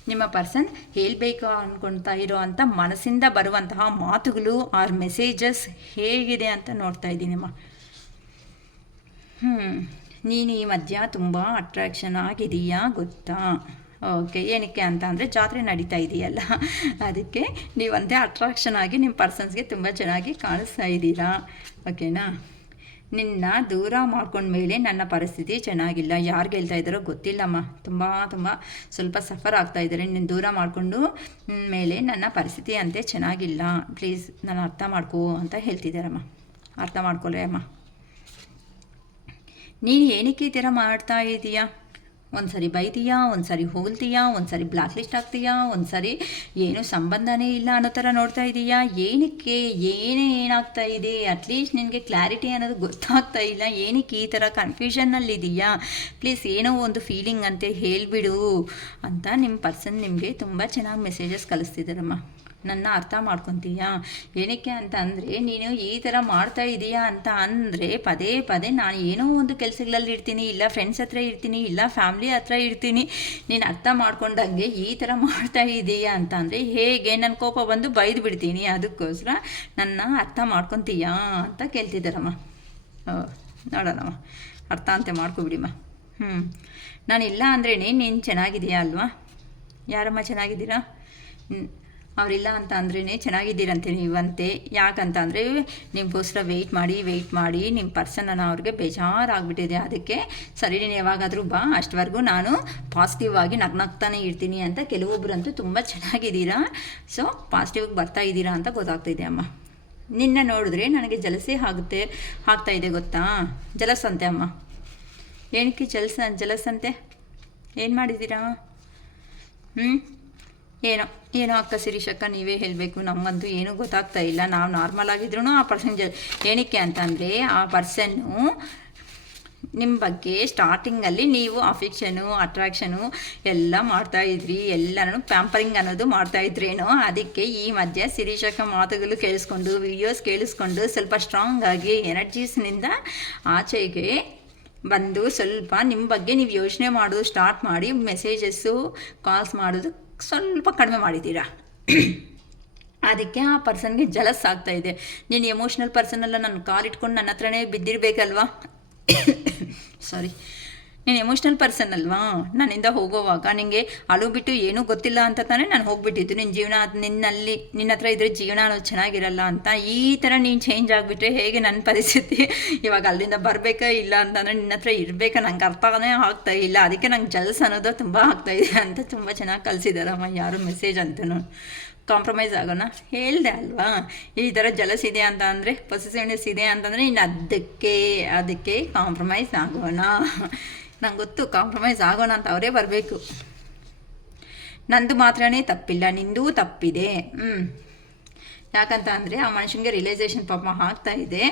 ನಿಮ್ಮ ಪರ್ಸನ್ ಹೇಳಬೇಕು ಅಂದ್ಕೊಳ್ತಾ ಇರೋ ಅಂಥ ಮನಸ್ಸಿಂದ ಬರುವಂತಹ ಮಾತುಗಳು ಆರ್ ಮೆಸೇಜಸ್ ಹೇಗಿದೆ ಅಂತ ನೋಡ್ತಾ ಇದ್ದೀನಿಮ್ಮ. ನೀನು ಈ ಮಧ್ಯ ತುಂಬ ಅಟ್ರಾಕ್ಷನ್ ಆಗಿದೆಯಾ ಗೊತ್ತಾ? ಓಕೆ, ಏನಕ್ಕೆ ಅಂತ ಅಂದರೆ ಜಾತ್ರೆ ನಡೀತಾ ಇದೆಯಲ್ಲ, ಅದಕ್ಕೆ ನೀವಂತೆ ಅಟ್ರಾಕ್ಷನ್ ಆಗಿ ನಿಮ್ಮ ಪರ್ಸನ್ಸ್ಗೆ ತುಂಬ ಚೆನ್ನಾಗಿ ಕಾಣಿಸ್ತಾ ಇದ್ದೀರಾ, ಓಕೆನಾ? ನಿನ್ನ ದೂರ ಮಾಡ್ಕೊಂಡ್ಮೇಲೆ ನನ್ನ ಪರಿಸ್ಥಿತಿ ಚೆನ್ನಾಗಿಲ್ಲ. ಯಾರಿಗೆ ಹೇಳ್ತಾ ಇದ್ದಾರೋ ಗೊತ್ತಿಲ್ಲಮ್ಮ, ತುಂಬ ಸ್ವಲ್ಪ ಸಫರ್ ಆಗ್ತಾ ಇದ್ದಾರೆ. ನಿನ್ನ ದೂರ ಮಾಡಿಕೊಂಡು ಮೇಲೆ ನನ್ನ ಪರಿಸ್ಥಿತಿ ಅಂತೆ ಚೆನ್ನಾಗಿಲ್ಲ, ಪ್ಲೀಸ್ ನಾನು ಅರ್ಥ ಮಾಡ್ಕೋ ಅಂತ ಹೇಳ್ತಿದ್ದಾರಮ್ಮ. ಅರ್ಥ ಮಾಡ್ಕೊಳ್ಳೆ ಅಮ್ಮ. ನೀನು ಏನಕ್ಕೆ ಈ ಥರ ಮಾಡ್ತಾ ಇದೀಯಾ? ಒಂದು ಸರಿ ಬೈತೀಯಾ, ಒಂದು ಸರಿ ಹೋಗ್ತೀಯಾ, ಒಂದು ಸರಿ ಬ್ಲ್ಯಾಕ್ ಲಿಸ್ಟ್ ಆಗ್ತೀಯಾ, ಒಂದು ಸರಿ ಏನು ಸಂಬಂಧನೇ ಇಲ್ಲ ಅನ್ನೋ ಥರ ನೋಡ್ತಾ ಇದೀಯಾ. ಏನಕ್ಕೆ ಏನಾಗ್ತಾ ಇದೆ? ಅಟ್ಲೀಸ್ಟ್ ನಿನಗೆ ಕ್ಲಾರಿಟಿ ಅನ್ನೋದು ಗೊತ್ತಾಗ್ತಾ ಇಲ್ಲ. ಏನಕ್ಕೆ ಈ ಥರ ಕನ್ಫ್ಯೂಷನ್ನಲ್ಲಿದೆಯಾ? ಪ್ಲೀಸ್ ಏನೋ ಒಂದು ಫೀಲಿಂಗ್ ಅಂತ ಹೇಳಿಬಿಡು ಅಂತ ನಿಮ್ಮ ಪರ್ಸನ್ ನಿಮಗೆ ತುಂಬ ಚೆನ್ನಾಗಿ ಮೆಸೇಜಸ್ ಕಳಿಸ್ತಿದ್ದಾರಮ್ಮ. ನನ್ನ ಅರ್ಥ ಮಾಡ್ಕೊತೀಯಾ? ಏನಕ್ಕೆ ಅಂತ ಅಂದರೆ, ನೀನು ಈ ಥರ ಮಾಡ್ತಾ ಇದೀಯಾ ಅಂತ ಅಂದರೆ ಪದೇ ಪದೇ ನಾನು ಏನೋ ಒಂದು ಕೆಲಸಗಳಲ್ಲಿ ಇರ್ತೀನಿ, ಇಲ್ಲ ಫ್ರೆಂಡ್ಸ್ ಹತ್ರ ಇರ್ತೀನಿ, ಇಲ್ಲ ಫ್ಯಾಮ್ಲಿ ಹತ್ರ ಇರ್ತೀನಿ, ನೀನು ಅರ್ಥ ಮಾಡ್ಕೊಂಡಂಗೆ ಈ ಥರ ಮಾಡ್ತಾ ಇದೀಯಾ ಅಂತ ಅಂದರೆ ಹೇಗೆ ನನ್ನ ಕೋಪ ಬಂದು ಬೈದು ಬಿಡ್ತೀನಿ. ಅದಕ್ಕೋಸ್ಕರ ನನ್ನ ಅರ್ಥ ಮಾಡ್ಕೊತೀಯಾ ಅಂತ ಕೇಳ್ತಿದ್ದಾರಮ್ಮ. ನೋಡೋಣಮ್ಮ, ಅರ್ಥ ಅಂತ ಮಾಡ್ಕೊಬಿಡಿಮ್ಮ. ನಾನಿಲ್ಲ ಅಂದ್ರೇ ನೀನು ಚೆನ್ನಾಗಿದೆಯಾ ಅಲ್ವಾ? ಯಾರಮ್ಮ ಚೆನ್ನಾಗಿದ್ದೀರಾ? ಅವರಿಲ್ಲ ಅಂತ ಅಂದ್ರೇ ಚೆನ್ನಾಗಿದ್ದೀರಂತೆ ನೀವಂತೆ. ಯಾಕಂತ ಅಂದರೆ ನಿಮಗೋಸ್ಕರ ವೆಯ್ಟ್ ಮಾಡಿ ನಿಮ್ಮ ಪರ್ಸನನ್ನು ಅವ್ರಿಗೆ ಬೇಜಾರಾಗ್ಬಿಟ್ಟಿದೆ. ಅದಕ್ಕೆ ಸರಿ ನೀನು ಯಾವಾಗಾದರೂ ಬಾ, ಅಷ್ಟವರೆಗೂ ನಾನು ಪಾಸಿಟಿವ್ ಆಗಿ ನಗ್ನಗ್ತಾನೆ ಇರ್ತೀನಿ ಅಂತ. ಕೆಲವೊಬ್ಬರಂತೂ ತುಂಬ ಚೆನ್ನಾಗಿದ್ದೀರಾ, ಸೊ ಪಾಸಿಟಿವ್ಗೆ ಬರ್ತಾ ಇದ್ದೀರಾ ಅಂತ ಗೊತ್ತಾಗ್ತಿದೆ ಅಮ್ಮ. ನಿನ್ನ ನೋಡಿದ್ರೆ ನನಗೆ ಜಲಸೇ ಆಗ್ತಾಯಿದೆ ಗೊತ್ತಾ? ಜಲಸಂತೆ ಅಮ್ಮ. ಏನಕ್ಕೆ ಜಲಸಂತೆ? ಏನು ಮಾಡಿದ್ದೀರಾ? ಏನೋ ಅಕ್ಕ ಶಿರೀಷಕ್ಕ ನೀವೇ ಹೇಳಬೇಕು, ನಮಗಂತೂ ಏನೂ ಗೊತ್ತಾಗ್ತಾ ಇಲ್ಲ. ನಾವು ನಾರ್ಮಲ್ ಆಗಿದ್ರೂ ಆ ಪರ್ಸನ್ ಏನಕ್ಕೆ ಅಂತಂದರೆ ಆ ಪರ್ಸನ್ನು ನಿಮ್ಮ ಬಗ್ಗೆ ಸ್ಟಾರ್ಟಿಂಗಲ್ಲಿ ನೀವು ಅಫೆಕ್ಷನು ಅಟ್ರಾಕ್ಷನು ಎಲ್ಲ ಮಾಡ್ತಾಯಿದ್ರಿ, ಎಲ್ಲನೂ ಪ್ಯಾಂಪರಿಂಗ್ ಅನ್ನೋದು ಮಾಡ್ತಾಯಿದ್ರೇನೋ. ಅದಕ್ಕೆ ಈ ಮಧ್ಯೆ ಶಿರೀಷಕ್ಕ ಮಾತುಗಳು ಕೇಳಿಸ್ಕೊಂಡು, ವಿಡಿಯೋಸ್ ಕೇಳಿಸ್ಕೊಂಡು ಸ್ವಲ್ಪ ಸ್ಟ್ರಾಂಗ್ ಆಗಿ ಎನರ್ಜೀಸ್ನಿಂದ ಆಚೆಗೆ ಬಂದು ಸ್ವಲ್ಪ ನಿಮ್ಮ ಬಗ್ಗೆ ನೀವು ಯೋಚನೆ ಮಾಡೋದು ಸ್ಟಾರ್ಟ್ ಮಾಡಿ, ಮೆಸೇಜಸ್ಸು ಕಾಲ್ಸ್ ಮಾಡೋದು ಸ್ವಲ್ಪ ಕಡಿಮೆ ಮಾಡಿದ್ದೀರಾ. ಅದಕ್ಕೆ ಆ ಪರ್ಸನ್ಗೆ ಜಲಸ್ ಆಗ್ತಾಯಿದೆ. ನೀನು ಎಮೋಷ್ನಲ್ ಪರ್ಸನೆಲ್ಲ ನನ್ನ ಕಾಲಿಟ್ಕೊಂಡು ನನ್ನ ಹತ್ರನೇ ಬಿದ್ದಿರಬೇಕಲ್ವಾ? ಸಾರಿ, ನೀನು ಎಮೋಷ್ನಲ್ ಪರ್ಸನ್ ಅಲ್ವಾ? ನನ್ನಿಂದ ಹೋಗೋವಾಗ ನಿನಗೆ ಅಳು ಬಿಟ್ಟು ಏನೂ ಗೊತ್ತಿಲ್ಲ ಅಂತ ತಾನೇ ನಾನು ಹೋಗ್ಬಿಟ್ಟಿದ್ದು. ನಿನ್ನ ಜೀವನ ನಿನ್ನ ಹತ್ರ ಇದ್ದರೆ ಜೀವನ ಅನ್ನೋದು ಚೆನ್ನಾಗಿರಲ್ಲ ಅಂತ. ಈ ಥರ ನೀನು ಚೇಂಜ್ ಆಗಿಬಿಟ್ರೆ ಹೇಗೆ ನನ್ನ ಪರಿಸ್ಥಿತಿ? ಇವಾಗ ಅಲ್ಲಿಂದ ಬರಬೇಕಾ ಇಲ್ಲ ಅಂತಂದರೆ ನಿನ್ನ ಹತ್ರ ಇರಬೇಕಾ ನಂಗೆ ಅರ್ಥನೇ ಆಗ್ತಾ ಇಲ್ಲ. ಅದಕ್ಕೆ ನಂಗೆ ಜಲ್ಸ್ ಅನ್ನೋದು ತುಂಬ ಆಗ್ತಾಯಿದೆ ಅಂತ ತುಂಬ ಚೆನ್ನಾಗಿ ಕಲಿಸಿದಾರಮ್ಮ ಯಾರು ಮೆಸೇಜ್ ಅಂತನೂ. ಕಾಂಪ್ರಮೈಸ್ ಆಗೋಣ ಹೇಳಿದೆ ಅಲ್ವಾ? ಈ ಥರ ಜಲಸ್ ಇದೆ ಅಂತ ಅಂದರೆ, ಪೊಸೆಸಿವ್ನೆಸ್ ಇದೆ ಅಂತಂದರೆ ಇನ್ನು ಅದಕ್ಕೆ ಕಾಂಪ್ರಮೈಸ್ ಆಗೋಣ. ನಂಗೆ ಗೊತ್ತು ಕಾಂಪ್ರಮೈಸ್ ಆಗೋಣ ಅಂತ ಅವರೇ ಬರಬೇಕು. ನಂದು ಮಾತ್ರನೇ ತಪ್ಪಿಲ್ಲ, ನಿಂದೂ ತಪ್ಪಿದೆ. ಯಾಕಂತ ಅಂದರೆ ಆ ಮನುಷ್ಯನಿಗೆ ರಿಯಲೈಸೇಷನ್ ಪಾಪ ಆಗ್ತಾಯಿದೆ.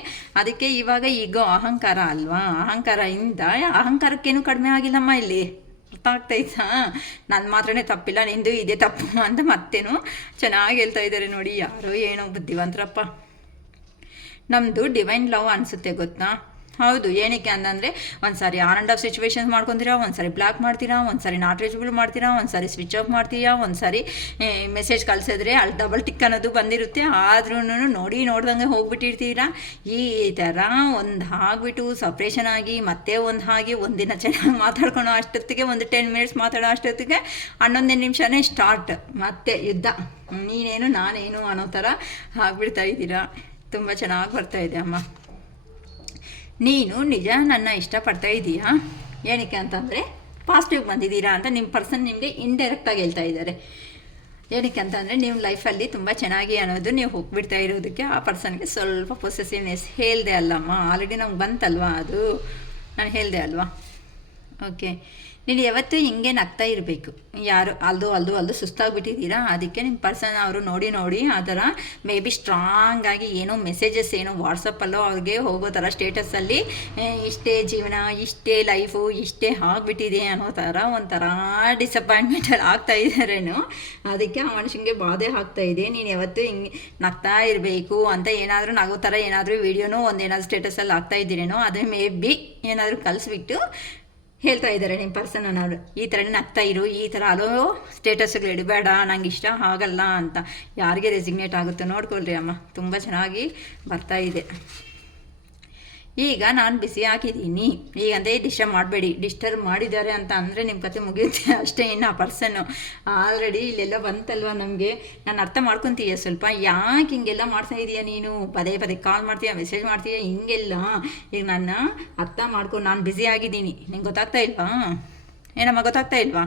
ಅದಕ್ಕೆ ಇವಾಗ ಈಗೋ ಅಹಂಕಾರ ಅಲ್ವಾ? ಅಹಂಕಾರಕ್ಕೇನು ಕಡಿಮೆ ಆಗಿಲ್ಲಮ್ಮ ಇಲ್ಲಿ. ಅರ್ಥ ಆಗ್ತಾಯಿತ್ತಾ? ನನ್ನ ಮಾತ್ರನೇ ತಪ್ಪಿಲ್ಲ, ನಿಂದು ಇದೇ ತಪ್ಪು ಅಂತ ಮತ್ತೇನು ಚೆನ್ನಾಗಿ ಹೇಳ್ತಾ ಇದ್ದಾರೆ ನೋಡಿ. ಯಾರೋ ಏನೋ ಬುದ್ಧಿವಂತರಪ್ಪ. ನಮ್ಮದು ಡಿವೈನ್ ಲವ್ ಅನಿಸುತ್ತೆ ಗೊತ್ತಾ? ಹೌದು. ಏನಕ್ಕೆ ಅಂತಂದರೆ ಒಂದು ಸಾರಿ ಆನ್ ಆ್ಯಂಡ್ ಆಫ್ ಸಿಚುವೇಶನ್ಸ್ ಮಾಡ್ಕೊತೀರಾ, ಒಂದು ಸಾರಿ ಬ್ಲಾಕ್ ಮಾಡ್ತೀರಾ, ಒಂದು ಸಾರಿ ನಾಟ್ ರೀಚಬಲ್ ಮಾಡ್ತೀರಾ, ಒಂದು ಸಾರಿ ಸ್ವಿಚ್ ಆಫ್ ಮಾಡ್ತೀರಾ, ಒಂದು ಸಾರಿ ಮೆಸೇಜ್ ಕಳಿಸಿದ್ರೆ ಅಲ್ಲಿ ಡಬಲ್ ಟಿಕ್ ಅನ್ನೋದು ಬಂದಿರುತ್ತೆ, ಆದ್ರೂ ನೋಡ್ದಂಗೆ ಹೋಗ್ಬಿಟ್ಟಿರ್ತೀರಾ. ಈ ಥರ ಒಂದು ಆಗಿಬಿಟ್ಟು ಸಪ್ರೇಷನ್ ಆಗಿ ಮತ್ತೆ ಒಂದು ಆಗಿ ಒಂದಿನ ಚೆನ್ನಾಗಿ ಮಾತಾಡ್ಕೊಳೋ ಅಷ್ಟೊತ್ತಿಗೆ, ಒಂದು 10 ಮಿನಿಟ್ಸ್ ಮಾತಾಡೋ ಅಷ್ಟೊತ್ತಿಗೆ 11 ನಿಮಿಷನೇ ಸ್ಟಾರ್ಟ್, ಮತ್ತೆ ಯುದ್ಧ. ನೀನೇನು ನಾನೇನು ಅನ್ನೋ ಥರ ಆಗ್ಬಿಡ್ತಾ ಇದ್ದೀರಾ. ತುಂಬ ಚೆನ್ನಾಗಿ ಬರ್ತಾಯಿದೆ ಅಮ್ಮ. ನೀನು ನಿಜ ನನ್ನ ಇಷ್ಟಪಡ್ತಾ ಇದ್ದೀಯಾ? ಏನಕ್ಕೆ ಅಂತಂದರೆ ಪಾಸಿಟಿವ್ ಬಂದಿದ್ದೀರಾ ಅಂತ ನಿಮ್ಮ ಪರ್ಸನ್ ನಿಮಗೆ ಇಂಡೈರೆಕ್ಟಾಗಿ ಹೇಳ್ತಾ ಇದ್ದಾರೆ. ಏನಕ್ಕೆ ಅಂತಂದರೆ ನೀವು ಲೈಫಲ್ಲಿ ತುಂಬ ಚೆನ್ನಾಗಿ ಅನ್ನೋದು ನೀವು ಹೋಗ್ಬಿಡ್ತಾ ಇರೋದಕ್ಕೆ ಆ ಪರ್ಸನ್ಗೆ ಸ್ವಲ್ಪ ಪೊಸೆಸಿವ್ನೆಸ್ ಹೇಳಿದೆ ಅಲ್ಲಮ್ಮ. ಆಲ್ರೆಡಿ ನಮ್ಗೆ ಬಂತಲ್ವಾ ಅದು, ನಾನು ಹೇಳಿದೆ ಅಲ್ವಾ? ಓಕೆ. ನೀನು ಯಾವತ್ತೂ ಹಿಂಗೆ ನಗ್ತಾ ಇರಬೇಕು. ಯಾರು ಅಲ್ದು ಸುಸ್ತಾಗಿಬಿಟ್ಟಿದ್ದೀರಾ. ಅದಕ್ಕೆ ನಿಮ್ಮ ಪರ್ಸನ್ ಅವರು ನೋಡಿ ಆ ಥರ ಮೇ ಬಿ ಸ್ಟ್ರಾಂಗ್ ಆಗಿ ಏನೋ ಮೆಸೇಜಸ್ ಏನೋ ವಾಟ್ಸಪ್ಪಲ್ಲೋ ಅವ್ರಿಗೆ ಹೋಗೋ ಥರ ಸ್ಟೇಟಸಲ್ಲಿ ಇಷ್ಟೇ ಜೀವನ, ಇಷ್ಟೇ ಲೈಫು, ಇಷ್ಟೇ ಆಗಿಬಿಟ್ಟಿದೆ ಅನ್ನೋ ಥರ ಒಂಥರ ಡಿಸಪಾಯಿಂಟ್ಮೆಂಟಲ್ಲಿ ಆಗ್ತಾ ಇದ್ದಾರೇನೋ. ಅದಕ್ಕೆ ಆ ಮನುಷ್ಯನಿಗೆ ಬಾಧೆ ಆಗ್ತಾಯಿದೆ. ನೀನು ಯಾವತ್ತೂ ಹಿಂಗೆ ನಗ್ತಾ ಇರಬೇಕು ಅಂತ ಏನಾದರೂ ನಗೋ ಥರ ಏನಾದರೂ ವೀಡಿಯೋನೋ ಒಂದೇನಾದರೂ ಸ್ಟೇಟಸಲ್ಲಿ ಆಗ್ತಾ ಇದ್ದೀರೇನೋ. ಅದೇ ಮೇ ಬಿ ಏನಾದರೂ ಕಲಿಸ್ಬಿಟ್ಟು ಹೇಳ್ತಾ ಇದ್ದಾರೆ ನಿಮ್ಮ ಪರ್ಸನ್ ಅನ್ನೋರು, ಈ ಥರನೇ ನಗ್ತಾ ಇರು, ಈ ಥರ ಅಲೋ ಸ್ಟೇಟಸ್ಗಳು ಇಡಬೇಡ, ನಂಗೆ ಇಷ್ಟ ಆಗಲ್ಲ ಅಂತ. ಯಾರಿಗೆ ರೆಸಿಗ್ನೇಟ್ ಆಗುತ್ತೋ ನೋಡ್ಕೊಳ್ರಿ ಅಮ್ಮ. ತುಂಬ ಚೆನ್ನಾಗಿ ಬರ್ತಾಯಿದೆ. ಈಗ ನಾನು ಬಿಸಿ ಹಾಕಿದ್ದೀನಿ, ಈಗಂದೇ ಡಿಸ್ಟರ್ಬ್ ಮಾಡಿದ್ದಾರೆ ಅಂತ ಅಂದರೆ ನಿಮ್ಮ ಕತೆ ಮುಗಿಯುತ್ತೆ ಅಷ್ಟೇ. ಇನ್ನು ಆ ಪರ್ಸನ್ನು ಆಲ್ರೆಡಿ ಇಲ್ಲೆಲ್ಲ ಬಂತಲ್ವ ನಮಗೆ. ನಾನು ಅರ್ಥ ಮಾಡ್ಕೊತೀಯ ಸ್ವಲ್ಪ, ಯಾಕೆ ಹಿಂಗೆಲ್ಲ ಮಾಡ್ತಾ ಇದೀಯ ನೀನು? ಪದೇ ಕಾಲ್ ಮಾಡ್ತೀಯ, ಮೆಸೇಜ್ ಮಾಡ್ತೀಯ, ಹಿಂಗೆಲ್ಲ. ಈಗ ನನ್ನ ಅರ್ಥ ಮಾಡ್ಕೊಂಡು ನಾನು ಬ್ಯುಸಿ ಆಗಿದ್ದೀನಿ, ನಿಂಗೆ ಗೊತ್ತಾಗ್ತಾ ಇಲ್ವಾ? ಏನಮ್ಮ ಗೊತ್ತಾಗ್ತಾ ಇಲ್ವಾ?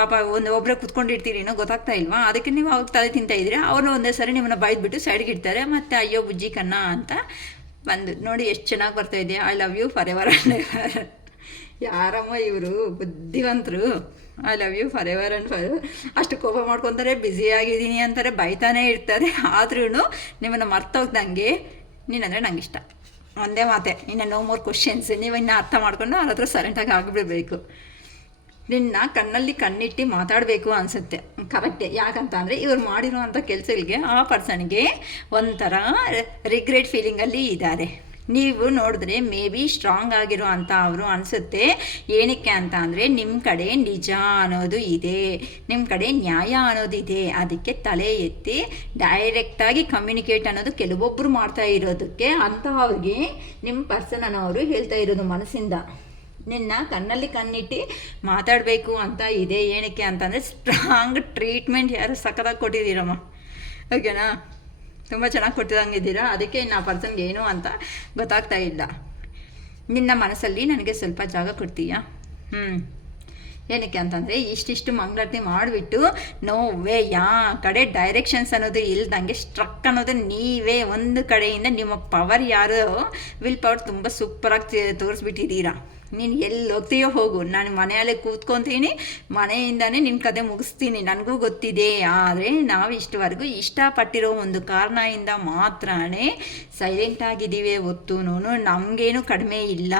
ಪಾಪ ಒಬ್ಬರೇ ಕುತ್ಕೊಂಡಿರ್ತೀರೇನೋ, ಗೊತ್ತಾಗ್ತಾ ಇಲ್ವಾ? ಅದಕ್ಕೆ ನೀವು ಅವಾಗ ತಲೆ ತಿಂತಾಯಿದ್ದೀರಿ. ಅವ್ರನ್ನ ಒಂದೇ ಸರಿ ನಿಮ್ಮನ್ನು ಬೈದ್ಬಿಟ್ಟು ಸೈಡ್ಗೆ ಇಡ್ತಾರೆ, ಮತ್ತು ಅಯ್ಯೋ ಬುಜ್ಜಿ ಕನ್ನ ಅಂತ ಬಂದು ನೋಡಿ. ಎಷ್ಟು ಚೆನ್ನಾಗಿ ಬರ್ತಾಯಿದೆ. I love you forever and ever. ಯಾರಮ್ಮ ಇವರು ಬುದ್ಧಿವಂತರು. I love you forever and forever. ಅಷ್ಟು ಕೋಪ ಮಾಡ್ಕೊತಾರೆ, ಬ್ಯುಸಿಯಾಗಿದ್ದೀನಿ ಅಂತಾರೆ, ಬೈತಾನೇ ಇರ್ತಾರೆ. ಆದ್ರೂ ನಿಮ್ಮನ್ನು ಮರ್ತೋಗ್ದಂಗೆ ನೀನಂದರೆ ನಂಗೆ ಇಷ್ಟ, ಒಂದೇ ಮಾತೆ. ಇನ್ನು ನೋ ಮೋರ್ ಕ್ವಶನ್ಸ್. ನೀವು ಇನ್ನು ಅರ್ಥ ಮಾಡ್ಕೊಂಡು ಅವ್ರ ಹತ್ರ ಸೈಲೆಂಟಾಗಿ ಆಗಿಬಿಡಬೇಕು. ನಿನ್ನ ಕಣ್ಣಲ್ಲಿ ಕಣ್ಣಿಟ್ಟು ಮಾತಾಡಬೇಕು ಅನಿಸುತ್ತೆ. ಕರೆಕ್ಟೇ. ಯಾಕಂತ ಅಂದರೆ ಇವ್ರು ಮಾಡಿರೋ ಅಂಥ ಕೆಲಸಗಳಿಗೆ ಆ ಪರ್ಸನ್ಗೆ ಒಂಥರ ರಿಗ್ರೆಟ್ ಫೀಲಿಂಗಲ್ಲಿ ಇದ್ದಾರೆ. ನೀವು ನೋಡಿದ್ರೆ ಮೇ ಬಿ ಸ್ಟ್ರಾಂಗ್ ಆಗಿರೋ ಅಂತ ಅವರು ಅನಿಸುತ್ತೆ. ಏನಕ್ಕೆ ಅಂತ ಅಂದರೆ ನಿಮ್ಮ ಕಡೆ ನಿಜ ಅನ್ನೋದು ಇದೆ, ನಿಮ್ಮ ಕಡೆ ನ್ಯಾಯ ಅನ್ನೋದಿದೆ. ಅದಕ್ಕೆ ತಲೆ ಎತ್ತಿ ಡೈರೆಕ್ಟಾಗಿ ಕಮ್ಯುನಿಕೇಟ್ ಅನ್ನೋದು ಕೆಲವೊಬ್ಬರು ಮಾಡ್ತಾ ಇರೋದಕ್ಕೆ ಅಂತ ಅವ್ರಿಗೆ ನಿಮ್ಮ ಪರ್ಸನ್ ಅನ್ನೋರು ಹೇಳ್ತಾ ಇರೋದು ಮನಸ್ಸಿಂದ ನಿನ್ನ ಕಣ್ಣಲ್ಲಿ ಕಣ್ಣಿಟ್ಟು ಮಾತಾಡಬೇಕು ಅಂತ ಇದೆ. ಏನಕ್ಕೆ ಅಂತಂದರೆ ಸ್ಟ್ರಾಂಗ್ ಟ್ರೀಟ್ಮೆಂಟ್ ಯಾರು ಸಖತ್ತಾಗಿ ಕೊಟ್ಟಿದ್ದೀರಮ್ಮ. ಓಕೆನಾ? ತುಂಬ ಚೆನ್ನಾಗಿ ಕೊಟ್ಟಿದಂಗಿದ್ದೀರಾ. ಅದಕ್ಕೆ ಇನ್ನು ಆ ಪರ್ಸನ್ಗೆ ಏನು ಅಂತ ಗೊತ್ತಾಗ್ತಾ ಇಲ್ಲ. ನಿನ್ನ ಮನಸ್ಸಲ್ಲಿ ನನಗೆ ಸ್ವಲ್ಪ ಜಾಗ ಕೊಡ್ತೀಯಾ? ಏನಕ್ಕೆ ಅಂತಂದರೆ ಇಷ್ಟಿಷ್ಟು ಮಂಗಳಾರತಿ ಮಾಡಿಬಿಟ್ಟು ನೋವೇ ಯಾ ಕಡೆ ಡೈರೆಕ್ಷನ್ಸ್ ಅನ್ನೋದು ಇಲ್ದಂಗೆ ಸ್ಟ್ರಕ್ ಅನ್ನೋದು ನೀವೇ ಒಂದು ಕಡೆಯಿಂದ ನಿಮ್ಮ ಪವರ್ ಯಾರು ವಿಲ್ ಪವರ್ ತುಂಬ ಸೂಪರಾಗಿ ತೋರಿಸ್ಬಿಟ್ಟಿದ್ದೀರಾ. ನೀನು ಎಲ್ಲಿ ಹೋಗ್ತೀಯೋ ಹೋಗು, ನಾನು ಮನೆಯಲ್ಲೇ ಕೂತ್ಕೊತೀನಿ, ಮನೆಯಿಂದನೇ ನಿನ್ನ ಕತೆ ಮುಗಿಸ್ತೀನಿ, ನನಗೂ ಗೊತ್ತಿದೆ. ಆದರೆ ನಾವು ಇಷ್ಟವರೆಗೂ ಇಷ್ಟಪಟ್ಟಿರೋ ಒಂದು ಕಾರಣದಿಂದ ಮಾತ್ರ ಸೈಲೆಂಟ್ ಆಗಿದ್ದೀವಿ ಹೊತ್ತು ನಮಗೇನು ಕಡಿಮೆ ಇಲ್ಲ.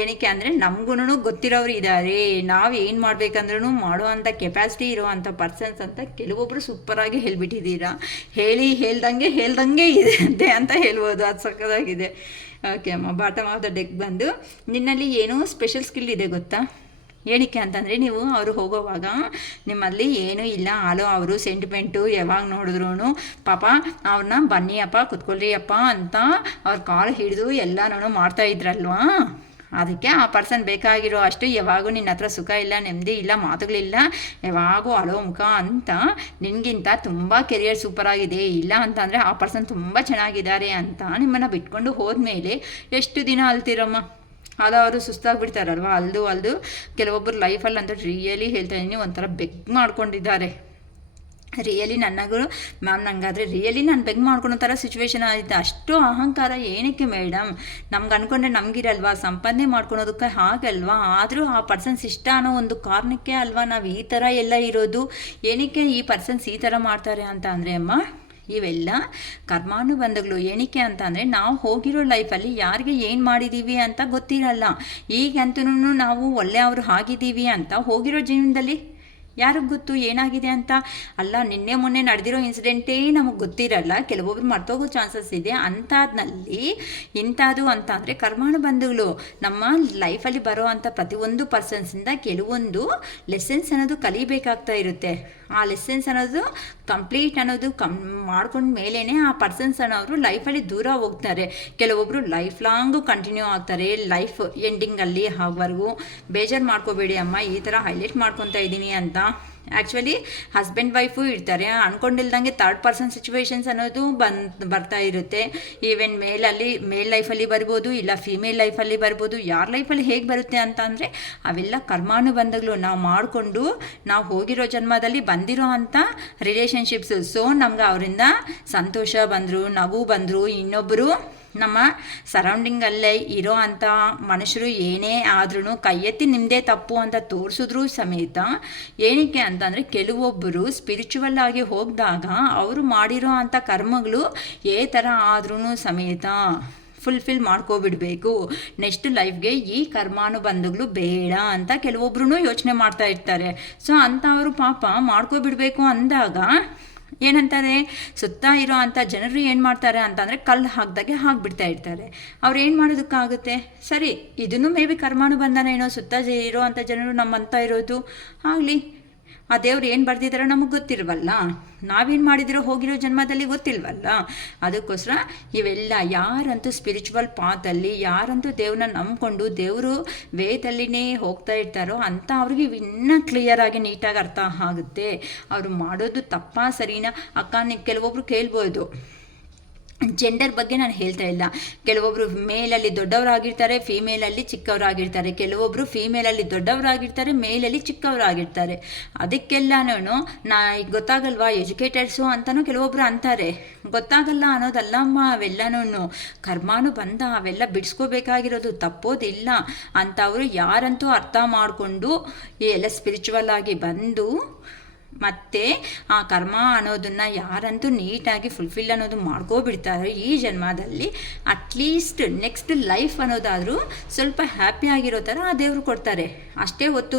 ಏನಕ್ಕೆ ಅಂದರೆ ನಮಗೂ ಗೊತ್ತಿರೋರು ಇದ್ದಾರೆ. ನಾವು ಏನು ಮಾಡಬೇಕಂದ್ರೂ ಮಾಡೋ ಅಂಥ ಕೆಪಾಸಿಟಿ ಇರೋ ಅಂಥ ಪರ್ಸನ್ಸ್ ಅಂತ ಕೆಲವೊಬ್ಬರು ಸೂಪರಾಗಿ ಹೇಳ್ಬಿಟ್ಟಿದ್ದೀರಾ. ಹೇಳ್ದಂಗೆ ಇದೆ ಅಂತ ಹೇಳ್ಬೋದು. ಅದು ಸಕ್ಕದಾಗಿದೆ. ಓಕೆ ಅಮ್ಮ. ಬಾಟಮ್ ಆಫ್ ದ ಡೆಕ್ ಬಂದು ನಿನ್ನಲ್ಲಿ ಏನೋ ಸ್ಪೆಷಲ್ ಸ್ಕಿಲ್ ಇದೆ ಗೊತ್ತಾ? ಏನಕ್ಕೆ ಅಂತಂದರೆ ನೀವು ಅವರು ಹೋಗೋವಾಗ ನಿಮ್ಮಲ್ಲಿ ಏನೂ ಇಲ್ಲ, ಅವರು ಸೆಂಟಿಮೆಂಟು ಯಾವಾಗ ನೋಡಿದ್ರು ಪಾಪ ಅವ್ರನ್ನ ಬನ್ನಿ ಅಪ್ಪ ಕುತ್ಕೊಳ್ರಿ ಅಪ್ಪ ಅಂತ ಅವ್ರ ಕಾಲು ಹಿಡಿದು ಎಲ್ಲನೂ ಮಾಡ್ತಾಯಿದ್ರಲ್ವಾ. ಅದಕ್ಕೆ ಆ ಪರ್ಸನ್ ಬೇಕಾಗಿರೋ ಅಷ್ಟು ಯಾವಾಗೂ ನಿನ್ನ ಹತ್ರ ಸುಖ ಇಲ್ಲ, ನೆಮ್ಮದಿ ಇಲ್ಲ, ಮಾತುಗಳಿಲ್ಲ, ಯಾವಾಗೂ ಅಳೋ ಮುಖ ಅಂತ ನಿನಗಿಂತ ತುಂಬ ಕೆರಿಯರ್ ಸೂಪರಾಗಿದೆ ಇಲ್ಲ ಅಂತಂದರೆ ಆ ಪರ್ಸನ್ ತುಂಬ ಚೆನ್ನಾಗಿದ್ದಾರೆ ಅಂತ ನಿಮ್ಮನ್ನು ಬಿಟ್ಕೊಂಡು ಹೋದ್ಮೇಲೆ ಎಷ್ಟು ದಿನ ಅಲ್ತಿರಮ್ಮ? ಅವರು ಸುಸ್ತಾಗಿಬಿಡ್ತಾರಲ್ವ. ಅಲ್ದು ಕೆಲವೊಬ್ಬರು ಲೈಫಲ್ಲಿ ಅಂತ ರಿಯಲಿ ಹೇಳ್ತಾ ಇದ್ದೀನಿ ಒಂಥರ ಬೆಗ್ ಮಾಡ್ಕೊಂಡಿದ್ದಾರೆ. ರಿಯಲಿ ನನಗೂ ಮ್ಯಾಮ್ ನನಗಾದರೆ ರಿಯಲಿ ನಾನು ಬೆಗ್ ಮಾಡ್ಕೊಳೋ ಥರ ಸಿಚುವೇಶನ್ ಆಯಿತು. ಅಷ್ಟು ಅಹಂಕಾರ ಏನಕ್ಕೆ ಮೇಡಮ್? ನಮ್ಗೆ ಅಂದ್ಕೊಂಡ್ರೆ ನಮಗಿರಲ್ವಾ ಸಂಪಾದನೆ ಮಾಡ್ಕೊಳೋದಕ್ಕೆ? ಹಾಗಲ್ವಾ? ಆದರೂ ಆ ಪರ್ಸನ್ಸ್ ಇಷ್ಟ ಅನ್ನೋ ಒಂದು ಕಾರಣಕ್ಕೆ ಅಲ್ವಾ ನಾವು ಈ ಥರ ಎಲ್ಲ ಇರೋದು. ಏನಕ್ಕೆ ಈ ಪರ್ಸನ್ಸ್ ಈ ಥರ ಮಾಡ್ತಾರೆ ಅಂತ ಅಂದರೆ ಅಮ್ಮ ಇವೆಲ್ಲ ಕರ್ಮಾನುಬಂಧಗಳು. ಏನಕ್ಕೆ ಅಂತ ಅಂದರೆ ನಾವು ಹೋಗಿರೋ ಲೈಫಲ್ಲಿ ಯಾರಿಗೆ ಏನು ಮಾಡಿದ್ದೀವಿ ಅಂತ ಗೊತ್ತಿರಲ್ಲ. ಈಗಂತೂ ನಾವು ಒಳ್ಳೆಯವರು ಆಗಿದ್ದೀವಿ ಅಂತ ಹೋಗಿರೋ ಜೀವನದಲ್ಲಿ ಯಾರಿಗೆ ಗೊತ್ತು ಏನಾಗಿದೆ ಅಂತ? ಅಲ್ಲ, ನಿನ್ನೆ ಮೊನ್ನೆ ನಡೆದಿರೋ ಇನ್ಸಿಡೆಂಟೇ ನಮಗೆ ಗೊತ್ತಿರಲ್ಲ, ಕೆಲವೊಬ್ರು ಮರ್ತೋಗೋ ಚಾನ್ಸಸ್ ಇದೆ. ಅಂಥದ್ನಲ್ಲಿ ಇಂಥದ್ದು ಅಂತ ಅಂದರೆ ಕರ್ಮಾನುಬಂಧಗಳು. ನಮ್ಮ ಲೈಫಲ್ಲಿ ಬರೋ ಅಂಥ ಪ್ರತಿಯೊಂದು ಪರ್ಸನ್ಸಿಂದ ಕೆಲವೊಂದು ಲೆಸನ್ಸ್ ಅನ್ನೋದು ಕಲಿಬೇಕಾಗ್ತಾ ಇರುತ್ತೆ. ಆ ಲೆಸನ್ಸ್ ಅನ್ನೋದು ಕಂಪ್ಲೀಟ್ ಅನ್ನೋದು ಮಾಡ್ಕೊಂಡ ಮೇಲೇ ಆ ಪರ್ಸನ್ಸ್ ಅನ್ನೋರು ಲೈಫಲ್ಲಿ ದೂರ ಹೋಗ್ತಾರೆ. ಕೆಲವೊಬ್ಬರು ಲೈಫ್ ಲಾಂಗು ಕಂಟಿನ್ಯೂ ಆಗ್ತಾರೆ, ಲೈಫ್ ಎಂಡಿಂಗಲ್ಲಿ ಆಗೋವರೆಗೂ. ಬೇಜಾರು ಮಾಡ್ಕೋಬೇಡಿ ಅಮ್ಮ, ಈ ಥರ ಹೈಲೈಟ್ ಮಾಡ್ಕೊತಾ ಇದ್ದೀನಿ ಅಂತ. ಆ್ಯಕ್ಚುಲಿ ಹಸ್ಬೆಂಡ್ ವೈಫು ಇರ್ತಾರೆ, ಅಂದ್ಕೊಂಡಿಲ್ದಂಗೆ ಥರ್ಡ್ ಪರ್ಸನ್ ಸಿಚುವೇಶನ್ಸ್ ಅನ್ನೋದು ಬರ್ತಾ ಇರುತ್ತೆ. ಈವನ್ ಮೇಲ್ ಲೈಫಲ್ಲಿ ಬರ್ಬೋದು, ಇಲ್ಲ ಫಿಮೇಲ್ ಲೈಫಲ್ಲಿ ಬರ್ಬೋದು. ಯಾರ ಲೈಫಲ್ಲಿ ಹೇಗೆ ಬರುತ್ತೆ ಅಂತ ಅಂದರೆ ಅವೆಲ್ಲ ಕರ್ಮಾನುಬಂಧಗಳು. ನಾವು ಮಾಡಿಕೊಂಡು ನಾವು ಹೋಗಿರೋ ಜನ್ಮದಲ್ಲಿ ಬಂದಿರೋ ಅಂಥ ರಿಲೇಷನ್ಶಿಪ್ಸು. ಸೊ ನಮ್ಗೆ ಅವರಿಂದ ಸಂತೋಷ ಬಂದರು, ನಗು ಬಂದರು, ಇನ್ನೊಬ್ಬರು ನಮ್ಮ ಸರೌಂಡಿಂಗಲ್ಲೇ ಇರೋ ಅಂಥ ಮನುಷ್ಯರು ಏನೇ ಆದ್ರೂ ಕೈ ಎತ್ತಿ ನಿಮ್ಮದೇ ತಪ್ಪು ಅಂತ ತೋರಿಸಿದ್ರು ಸಮೇತ. ಏನಕ್ಕೆ ಅಂತಂದರೆ ಕೆಲವೊಬ್ಬರು ಸ್ಪಿರಿಚುವಲ್ ಆಗಿ ಹೋಗಿದಾಗ ಅವರು ಮಾಡಿರೋ ಅಂಥ ಕರ್ಮಗಳು ಥರ ಆದ್ರೂ ಸಮೇತ ಫುಲ್ಫಿಲ್ ಮಾಡ್ಕೊಬಿಡಬೇಕು. ನೆಕ್ಸ್ಟ್ ಲೈಫ್ಗೆ ಈ ಕರ್ಮಾನುಬಂಧಗಳು ಬೇಡ ಅಂತ ಕೆಲವೊಬ್ರು ಯೋಚನೆ ಮಾಡ್ತಾ ಇರ್ತಾರೆ. ಸೊ ಅಂಥವರು ಪಾಪ ಮಾಡ್ಕೊಬಿಡಬೇಕು ಅಂದಾಗ ಏನಂತಾರೆ, ಸುತ್ತ ಇರೋ ಅಂಥ ಜನರು ಏನು ಮಾಡ್ತಾರೆ ಅಂತಂದರೆ ಕಲ್ಲು ಹಾಕಿದಾಗೆ ಹಾಕಿಬಿಡ್ತಾ ಇರ್ತಾರೆ. ಅವ್ರು ಏನು ಮಾಡೋದಕ್ಕಾಗುತ್ತೆ? ಸರಿ, ಇದನ್ನು ಮೇ ಬಿ ಕರ್ಮಾನುಬಂಧನ ಏನೋ, ಸುತ್ತ ಇರೋ ಅಂಥ ಜನರು ನಮ್ಮಂತ ಇರೋದು ಆಗಲಿ. ಆ ದೇವ್ರು ಏನು ಬರ್ದಿದ್ದಾರೋ ನಮಗೆ ಗೊತ್ತಿಲ್ವಲ್ಲ, ನಾವೇನು ಮಾಡಿದಿರೋ ಹೋಗಿರೋ ಜನ್ಮದಲ್ಲಿ ಗೊತ್ತಿಲ್ವಲ್ಲ. ಅದಕ್ಕೋಸ್ಕರ ಇವೆಲ್ಲ ಯಾರಂತೂ ಸ್ಪಿರಿಚುವಲ್ ಪಾತಲ್ಲಿ ಯಾರಂತೂ ದೇವ್ರನ್ನ ನಂಬ್ಕೊಂಡು ದೇವರು ವೇದಲ್ಲಿನೇ ಹೋಗ್ತಾ ಇರ್ತಾರೋ ಅಂತ ಅವ್ರಿಗೆ ಇನ್ನೂ ಕ್ಲಿಯರಾಗಿ ನೀಟಾಗಿ ಅರ್ಥ ಆಗುತ್ತೆ ಅವರು ಮಾಡೋದು ತಪ್ಪಾ ಸರಿನಾ. ಅಕ್ಕ ನೀವು ಕೆಲವೊಬ್ರು ಕೇಳ್ಬೋದು, ಜೆಂಡರ್ ಬಗ್ಗೆ ನಾನು ಹೇಳ್ತಾ ಇಲ್ಲ. ಕೆಲವೊಬ್ಬರು ಮೇಲಲ್ಲಿ ದೊಡ್ಡವರಾಗಿರ್ತಾರೆ, ಫೀಮೇಲಲ್ಲಿ ಚಿಕ್ಕವರಾಗಿರ್ತಾರೆ. ಕೆಲವೊಬ್ಬರು ಫೀಮೇಲಲ್ಲಿ ದೊಡ್ಡವರಾಗಿರ್ತಾರೆ, ಮೇಲಲ್ಲಿ ಚಿಕ್ಕವರಾಗಿರ್ತಾರೆ. ಅದಕ್ಕೆಲ್ಲನೂ ಈಗ ಗೊತ್ತಾಗಲ್ವಾ ಎಜುಕೇಟೆಡ್ಸು ಅಂತಲೂ ಕೆಲವೊಬ್ಬರು ಅಂತಾರೆ. ಗೊತ್ತಾಗಲ್ಲ ಅನ್ನೋದಲ್ಲಮ್ಮ, ಅವೆಲ್ಲನೂ ಕರ್ಮಾನುಬಂಧ. ಅವೆಲ್ಲ ಬಿಡಿಸ್ಕೋಬೇಕಾಗಿರೋದು ತಪ್ಪೋದಿಲ್ಲ. ಅಂಥವರು ಯಾರಂತೂ ಅರ್ಥ ಮಾಡಿಕೊಂಡು ಎಲ್ಲ ಸ್ಪಿರಿಚುವಲ್ ಆಗಿ ಬಂದು ಮತ್ತು ಆ ಕರ್ಮ ಅನ್ನೋದನ್ನು ಯಾರಂತೂ ನೀಟಾಗಿ ಫುಲ್ಫಿಲ್ ಅನ್ನೋದು ಮಾಡ್ಕೋಬಿಡ್ತಾರೆ ಈ ಜನ್ಮದಲ್ಲಿ, ಅಟ್ಲೀಸ್ಟ್ ನೆಕ್ಸ್ಟ್ ಲೈಫ್ ಅನ್ನೋದಾದರೂ ಸ್ವಲ್ಪ ಹ್ಯಾಪಿ ಆಗಿರೋ ಥರ ಆ ದೇವರು ಕೊಡ್ತಾರೆ. ಅಷ್ಟೇ ಹೊತ್ತು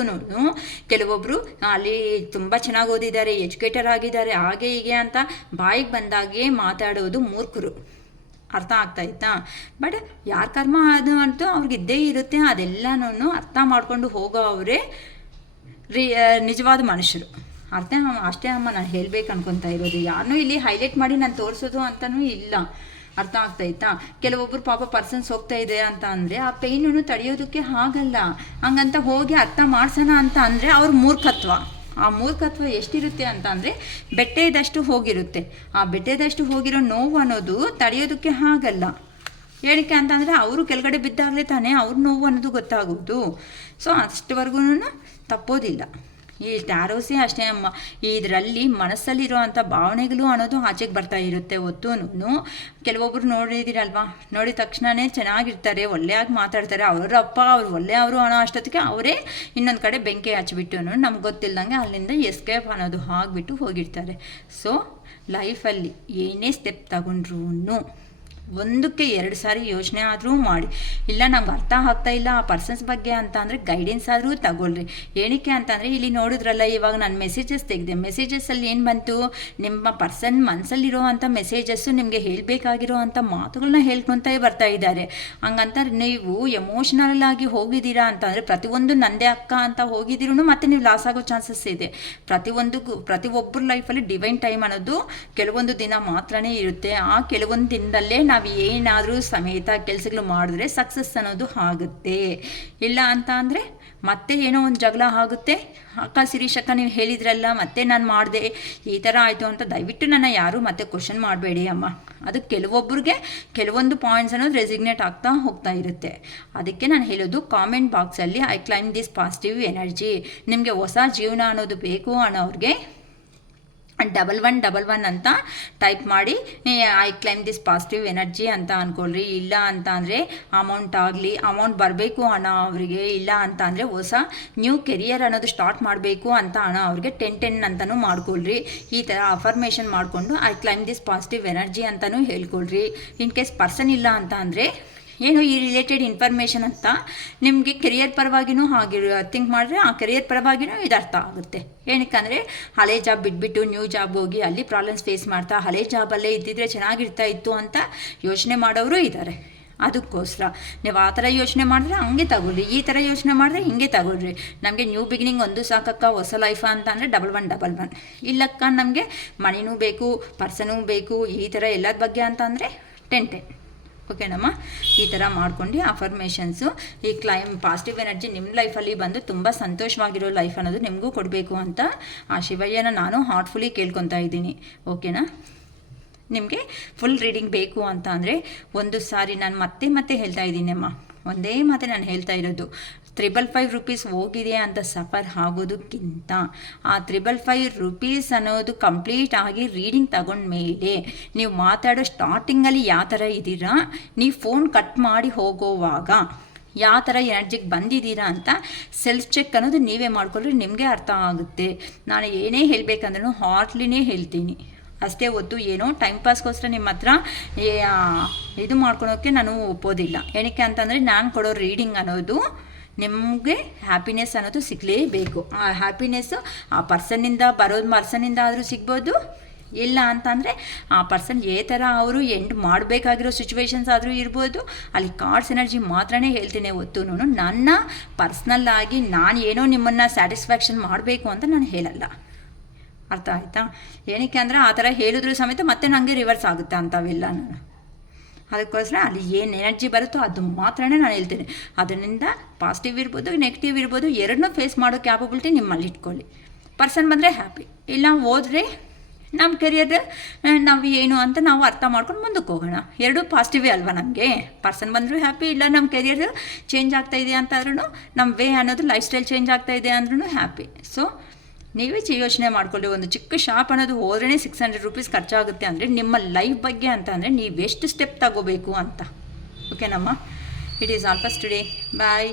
ಕೆಲವೊಬ್ಬರು ಅಲ್ಲಿ ತುಂಬ ಚೆನ್ನಾಗಿ ಓದಿದ್ದಾರೆ, ಎಜುಕೇಟರ್ ಆಗಿದ್ದಾರೆ, ಹಾಗೆ ಹೀಗೆ ಅಂತ ಬಾಯಿಗೆ ಬಂದಾಗೆ ಮಾತಾಡೋದು ಮೂರ್ಖರು. ಅರ್ಥ ಆಗ್ತಾಯಿತ್ತಾ? ಬಟ್ ಯಾರ ಕರ್ಮ ಅದು ಅಂತೂ ಅವ್ರಿಗಿದ್ದೇ ಇರುತ್ತೆ. ಅದೆಲ್ಲನೂ ಅರ್ಥ ಮಾಡ್ಕೊಂಡು ಹೋಗೋ ಅವರೇ ನಿಜವಾದ ಮನುಷ್ಯರು. ಅಷ್ಟೇ ಅಮ್ಮ ನಾನು ಹೇಳಬೇಕು ಅನ್ಕೊತಾ ಇರೋದು. ಯಾರನ್ನೂ ಇಲ್ಲಿ ಹೈಲೈಟ್ ಮಾಡಿ ನಾನು ತೋರಿಸೋದು ಅಂತಲೂ ಇಲ್ಲ. ಅರ್ಥ ಆಗ್ತಾಯಿತ್ತಾ? ಕೆಲವೊಬ್ಬರು ಪಾಪ ಪರ್ಸನ್ಸ್ ಹೋಗ್ತಾ ಇದೆ ಅಂತ ಅಂದರೆ ಆ ಪೇಯ್ನನ್ನು ತಡೆಯೋದಕ್ಕೆ ಆಗಲ್ಲ. ಹಂಗಂತ ಹೋಗಿ ಅರ್ಥ ಮಾಡ್ಸೋಣ ಅಂತ ಅಂದರೆ ಅವ್ರ ಮೂರ್ಖತ್ವ. ಆ ಮೂರ್ಖತ್ವ ಎಷ್ಟಿರುತ್ತೆ ಅಂತ ಅಂದರೆ ಬೆಟ್ಟದಷ್ಟು ಹೋಗಿರುತ್ತೆ. ಆ ಬೆಟ್ಟದಷ್ಟು ಹೋಗಿರೋ ನೋವು ಅನ್ನೋದು ತಡೆಯೋದಕ್ಕೆ ಆಗಲ್ಲ. ಏನಕ್ಕೆ ಅಂತಂದರೆ ಅವರು ಕೆಳಗಡೆ ಬಿದ್ದಾಗಲೇ ತಾನೇ ಅವ್ರ ನೋವು ಅನ್ನೋದು ಗೊತ್ತಾಗೋದು. ಸೊ ಅಷ್ಟವರೆಗೂ ತಪ್ಪೋದಿಲ್ಲ. ಈ ಟ್ಯಾರೋಸೇ ಅಷ್ಟೇ ಅಮ್ಮ, ಇದರಲ್ಲಿ ಮನಸ್ಸಲ್ಲಿರೋವಂಥ ಭಾವನೆಗಳು ಅನ್ನೋದು ಆಚೆಗೆ ಬರ್ತಾ ಇರುತ್ತೆ. ಹೊತ್ತೂ ಕೆಲವೊಬ್ಬರು ನೋಡಿದಿರಲ್ವಾ, ನೋಡಿದ ತಕ್ಷಣವೇ ಚೆನ್ನಾಗಿರ್ತಾರೆ, ಒಳ್ಳೆಯಾಗಿ ಮಾತಾಡ್ತಾರೆ, ಅವರಪ್ಪ ಅವ್ರು ಒಳ್ಳೆಯವರು ಅನ್ನೋ ಅಷ್ಟೊತ್ತಿಗೆ ಅವರೇ ಇನ್ನೊಂದು ಕಡೆ ಬೆಂಕಿ ಹಚ್ಚಿಬಿಟ್ಟು ನಮ್ಗೆ ಗೊತ್ತಿಲ್ಲದಂಗೆ ಅಲ್ಲಿಂದ ಎಸ್ಕೇಪ್ ಅನ್ನೋದು ಆಗಿಬಿಟ್ಟು ಹೋಗಿರ್ತಾರೆ. ಸೊ ಲೈಫಲ್ಲಿ ಏನೇ ಸ್ಟೆಪ್ ತಗೊಂಡ್ರೂ ಒಂದಕ್ಕೆ 2 ಸಾರಿ ಯೋಚನೆ ಆದರೂ ಮಾಡಿ. ಇಲ್ಲ ನಮ್ಗೆ ಅರ್ಥ ಆಗ್ತಾ ಇಲ್ಲ ಆ ಪರ್ಸನ್ಸ್ ಬಗ್ಗೆ ಅಂತ ಅಂದರೆ ಗೈಡೆನ್ಸ್ ಆದರೂ ತಗೊಳ್ರಿ. ಏನಕ್ಕೆ ಅಂತಂದರೆ ಇಲ್ಲಿ ನೋಡಿದ್ರಲ್ಲ, ಇವಾಗ ನಾನು ಮೆಸೇಜಸ್ ತೆಗೆದೆ. ಮೆಸೇಜಸ್ಸಲ್ಲಿ ಏನು ಬಂತು, ನಿಮ್ಮ ಪರ್ಸನ್ ಮನಸ್ಸಲ್ಲಿರೋ ಅಂಥ ಮೆಸೇಜಸ್ಸು ನಿಮಗೆ ಹೇಳಬೇಕಾಗಿರೋ ಅಂಥ ಮಾತುಗಳನ್ನ ಹೇಳ್ಕೊತಾ ಬರ್ತಾ ಇದ್ದಾರೆ. ಹಂಗಂತ ನೀವು ಎಮೋಷ್ನಲ್ ಆಗಿ ಹೋಗಿದ್ದೀರಾ ಅಂತಂದರೆ ಪ್ರತಿಯೊಂದು ನಂದೇ ಅಕ್ಕ ಅಂತ ಹೋಗಿದ್ದೀರೂ ಮತ್ತೆ ನೀವು ಲಾಸ್ ಆಗೋ ಚಾನ್ಸಸ್ ಇದೆ. ಪ್ರತಿಯೊಬ್ಬರ ಲೈಫಲ್ಲಿ ಡಿವೈನ್ ಟೈಮ್ ಅನ್ನೋದು ಕೆಲವೊಂದು ದಿನ ಮಾತ್ರನೇ ಇರುತ್ತೆ. ಆ ಕೆಲವೊಂದು ದಿನದಲ್ಲೇ ನಾವು ಏನಾದರೂ ಸಮೇತ ಕೆಲಸಗಳು ಮಾಡಿದ್ರೆ ಸಕ್ಸಸ್ ಅನ್ನೋದು ಆಗುತ್ತೆ. ಇಲ್ಲ ಅಂತ ಅಂದರೆ ಮತ್ತೆ ಏನೋ ಒಂದು ಜಗಳ ಆಗುತ್ತೆ. ಅಕ್ಕ ಶಿರೀಷಕ್ಕ ನೀವು ಹೇಳಿದ್ರಲ್ಲ, ಮತ್ತೆ ನಾನು ಮಾಡಿದೆ, ಈ ಥರ ಆಯಿತು ಅಂತ ದಯವಿಟ್ಟು ನನ್ನ ಯಾರೂ ಮತ್ತೆ ಕ್ವಶನ್ ಮಾಡಬೇಡಿ ಅಮ್ಮ. ಅದು ಕೆಲವೊಬ್ಬರಿಗೆ ಕೆಲವೊಂದು ಪಾಯಿಂಟ್ಸ್ ಅನ್ನೋದು ರೆಸಿಗ್ನೇಟ್ ಆಗ್ತಾ ಹೋಗ್ತಾ ಇರುತ್ತೆ. ಅದಕ್ಕೆ ನಾನು ಹೇಳೋದು, ಕಾಮೆಂಟ್ ಬಾಕ್ಸಲ್ಲಿ I claim this positive energy. ನಿಮಗೆ ಹೊಸ ಜೀವನ ಅನ್ನೋದು ಬೇಕು ಅನ್ನೋರಿಗೆ 1111 ಅಂತ ಟೈಪ್ ಮಾಡಿ I claim this positive energy ಅಂತ ಅಂದ್ಕೊಳ್ರಿ. ಇಲ್ಲ ಅಂತ ಅಂದರೆ ಅಮೌಂಟ್ ಬರಬೇಕು ಅನ್ನೋ ಅವರಿಗೆ, ಇಲ್ಲ ಅಂತ ಅಂದರೆ ಹೊಸ ನ್ಯೂ ಕೆರಿಯರ್ ಅನ್ನೋದು ಸ್ಟಾರ್ಟ್ ಮಾಡಬೇಕು ಅಂತ ಅನ್ನೋ ಅವ್ರಿಗೆ 1010 ಅಂತಲೂ ಮಾಡ್ಕೊಳ್ರಿ. ಈ ಥರ ಅಫರ್ಮೇಷನ್ ಮಾಡಿಕೊಂಡು I claim this positive energy ಅಂತಲೂ ಹೇಳ್ಕೊಳ್ರಿ. ಇನ್ ಕೇಸ್ ಪರ್ಸನ್ ಇಲ್ಲ ಅಂತ ಅಂದರೆ ಏನು ಈ ರಿಲೇಟೆಡ್ ಇನ್ಫಾರ್ಮೇಷನ್ ಅಂತ ನಿಮಗೆ ಕೆರಿಯರ್ ಪರವಾಗಿನೂ ಹಾಗೆ ಥಿಂಕ್ ಮಾಡಿದ್ರೆ ಆ ಕೆರಿಯರ್ ಪರವಾಗಿನೂ ಇದು ಅರ್ಥ ಆಗುತ್ತೆ. ಏನಕ್ಕಂದರೆ ಹಳೆ ಜಾಬ್ ಬಿಟ್ಬಿಟ್ಟು ನ್ಯೂ ಜಾಬ್ ಹೋಗಿ ಅಲ್ಲಿ ಪ್ರಾಬ್ಲಮ್ಸ್ ಫೇಸ್ ಮಾಡ್ತಾ ಹಳೆ ಜಾಬಲ್ಲೇ ಇದ್ದಿದ್ರೆ ಚೆನ್ನಾಗಿರ್ತಾ ಇತ್ತು ಅಂತ ಯೋಚನೆ ಮಾಡೋರು ಇದ್ದಾರೆ. ಅದಕ್ಕೋಸ್ಕರ ನೀವು ಆ ಥರ ಯೋಚನೆ ಮಾಡಿದ್ರೆ ಹಂಗೆ ತಗೊಳ್ರಿ, ಈ ಥರ ಯೋಚನೆ ಮಾಡಿದ್ರೆ ಹಿಂಗೆ ತಗೊಳ್ರಿ. ನಮಗೆ ನ್ಯೂ ಬಿಗಿನಿಂಗ್ ಒಂದು ಸಾಕಕ್ಕ, ಹೊಸ ಲೈಫ ಅಂತ ಅಂದರೆ 1111. ಇಲ್ಲಕ್ಕ ನಮಗೆ ಮನಿನೂ ಬೇಕು, ಪರ್ಸನೂ ಬೇಕು, ಈ ಥರ ಎಲ್ಲರ ಬಗ್ಗೆ ಅಂತ ಅಂದರೆ 1010. ಓಕೆನಮ್ಮ? ಈ ಥರ ಮಾಡ್ಕೊಂಡು ಅಫರ್ಮೇಷನ್ಸು ಈ ಪಾಸಿಟಿವ್ ಎನರ್ಜಿ ನಿಮ್ಮ ಲೈಫಲ್ಲಿ ಬಂದು ತುಂಬ ಸಂತೋಷವಾಗಿರೋ ಲೈಫ್ ಅನ್ನೋದು ನಿಮಗೂ ಕೊಡಬೇಕು ಅಂತ ಆ ಶಿವಯ್ಯನ ನಾನು ಹಾರ್ಟ್ಫುಲಿ ಕೇಳ್ಕೊತಾ ಇದ್ದೀನಿ. ಓಕೆನಾ? ನಿಮಗೆ ಫುಲ್ ರೀಡಿಂಗ್ ಬೇಕು ಅಂತ ಅಂದರೆ ಒಂದು ಸಾರಿ ನಾನು ಮತ್ತೆ ಹೇಳ್ತಾ ಇದ್ದೀನಿ ಅಮ್ಮ, ಒಂದೇ ಮಾತೆ ನಾನು ಹೇಳ್ತಾ ಇರೋದು, 555 ರೂಪೀಸ್ ಹೋಗಿದೆ ಅಂತ ಸಫರ್ ಆಗೋದಕ್ಕಿಂತ ಆ 555 ರೂಪೀಸ್ ಅನ್ನೋದು ಕಂಪ್ಲೀಟ್ ಆಗಿ ರೀಡಿಂಗ್ ತಗೊಂಡ್ಮೇಲೆ ನೀವು ಮಾತಾಡೋ ಸ್ಟಾರ್ಟಿಂಗಲ್ಲಿ ಯಾವ ಥರ ಇದ್ದೀರಾ, ನೀವು ಫೋನ್ ಕಟ್ ಮಾಡಿ ಹೋಗೋವಾಗ ಯಾವ ಥರ ಎನರ್ಜಿಗೆ ಬಂದಿದ್ದೀರಾ ಅಂತ ಸೆಲ್ಫ್ ಚೆಕ್ ಅನ್ನೋದು ನೀವೇ ಮಾಡ್ಕೊಂಡ್ರೆ ನಿಮಗೆ ಅರ್ಥ ಆಗುತ್ತೆ. ನಾನು ಏನೇ ಹೇಳಬೇಕಂದ್ರೂ ಹಾರ್ಟ್ಲಿನೇ ಹೇಳ್ತೀನಿ. ಅಷ್ಟೇ ಹೊತ್ತು ಏನೋ ಟೈಮ್ ಪಾಸ್ಗೋಸ್ಕರ ನಿಮ್ಮ ಹತ್ರ ಇದು ಮಾಡ್ಕೊಳೋಕ್ಕೆ ನಾನು ಒಪ್ಪೋದಿಲ್ಲ. ಏನಕ್ಕೆ ಅಂತಂದರೆ ನಾನು ಕೊಡೋ ರೀಡಿಂಗ್ ಅನ್ನೋದು ನಿಮಗೆ ಹ್ಯಾಪಿನೆಸ್ ಅನ್ನೋದು ಸಿಗಲೇಬೇಕು. ಆ ಹ್ಯಾಪಿನೆಸ್ಸು ಆ ಪರ್ಸನ್ನಿಂದ ಆದರೂ ಸಿಗ್ಬೋದು. ಇಲ್ಲ ಅಂತಂದರೆ ಆ ಪರ್ಸನ್ ಏ ಥರ ಅವರು ಎಂಡ್ ಮಾಡಬೇಕಾಗಿರೋ ಸಿಚುವೇಶನ್ಸ್ ಆದರೂ ಇರ್ಬೋದು. ಅಲ್ಲಿ ಕಾರ್ಡ್ಸ್ ಎನರ್ಜಿ ಮಾತ್ರನೇ ಹೇಳ್ತೀನಿ ಹೊತ್ತು ನನ್ನ ಪರ್ಸ್ನಲ್ಲಾಗಿ ನಾನು ಏನೋ ನಿಮ್ಮನ್ನು ಸ್ಯಾಟಿಸ್ಫ್ಯಾಕ್ಷನ್ ಮಾಡಬೇಕು ಅಂತ ನಾನು ಹೇಳಲ್ಲ. ಅರ್ಥ ಆಯಿತಾ? ಏನಕ್ಕೆ ಅಂದರೆ ಆ ಥರ ಹೇಳಿದ್ರು ಸಮೇತ ಮತ್ತೆ ನನಗೆ ರಿವರ್ಸ್ ಆಗುತ್ತೆ ಅಂಥವೆಲ್ಲ. ನಾನು ಅದಕ್ಕೋಸ್ಕರ ಅಲ್ಲಿ ಏನು ಎನರ್ಜಿ ಬರುತ್ತೋ ಅದು ಮಾತ್ರನೇ ನಾನು ಹೇಳ್ತೀನಿ. ಅದರಿಂದ ಪಾಸಿಟಿವ್ ಇರ್ಬೋದು, ನೆಗೆಟಿವ್ ಇರ್ಬೋದು, ಎರಡನ್ನೂ ಫೇಸ್ ಮಾಡೋ ಕ್ಯಾಪಬಿಲಿಟಿ ನಿಮ್ಮಲ್ಲಿ ಇಟ್ಕೊಳ್ಳಿ. ಪರ್ಸನ್ ಬಂದರೆ ಹ್ಯಾಪಿ, ಇಲ್ಲ ಹೋದರೆ ನಮ್ಮ ಕೆರಿಯರ್ ನಾವು ಏನು ಅಂತ ನಾವು ಅರ್ಥ ಮಾಡ್ಕೊಂಡು ಮುಂದಕ್ಕೆ ಹೋಗೋಣ. ಎರಡೂ ಪಾಸಿಟಿವೇ ಅಲ್ವಾ ನಮಗೆ. ಪರ್ಸನ್ ಬಂದರೂ ಹ್ಯಾಪಿ, ಇಲ್ಲ ನಮ್ಮ ಕೆರಿಯರ್ ಚೇಂಜ್ ಆಗ್ತಾಯಿದೆ ಅಂತಾದ್ರೂ, ನಮ್ಮ ವೇ ಅನ್ನೋದು ಲೈಫ್ ಸ್ಟೈಲ್ ಚೇಂಜ್ ಆಗ್ತಾಯಿದೆ ಅಂದ್ರೂ ಹ್ಯಾಪಿ. ಸೊ ನೀವೇ ಯೋಚನೆ ಮಾಡ್ಕೊಳ್ಳಿ. ಒಂದು ಚಿಕ್ಕ ಶಾಪ್ ಅನ್ನೋದು ಹೋದ್ರೇ 600 ರೂಪೀಸ್ ಖರ್ಚಾಗುತ್ತೆ ಅಂದರೆ ನಿಮ್ಮ ಲೈಫ್ ಬಗ್ಗೆ ಅಂತ ಅಂದರೆ ನೀವೆಷ್ಟು ಸ್ಟೆಪ್ ತಗೋಬೇಕು ಅಂತ. ಓಕೆನಮ್ಮ? It is all for today. Bye.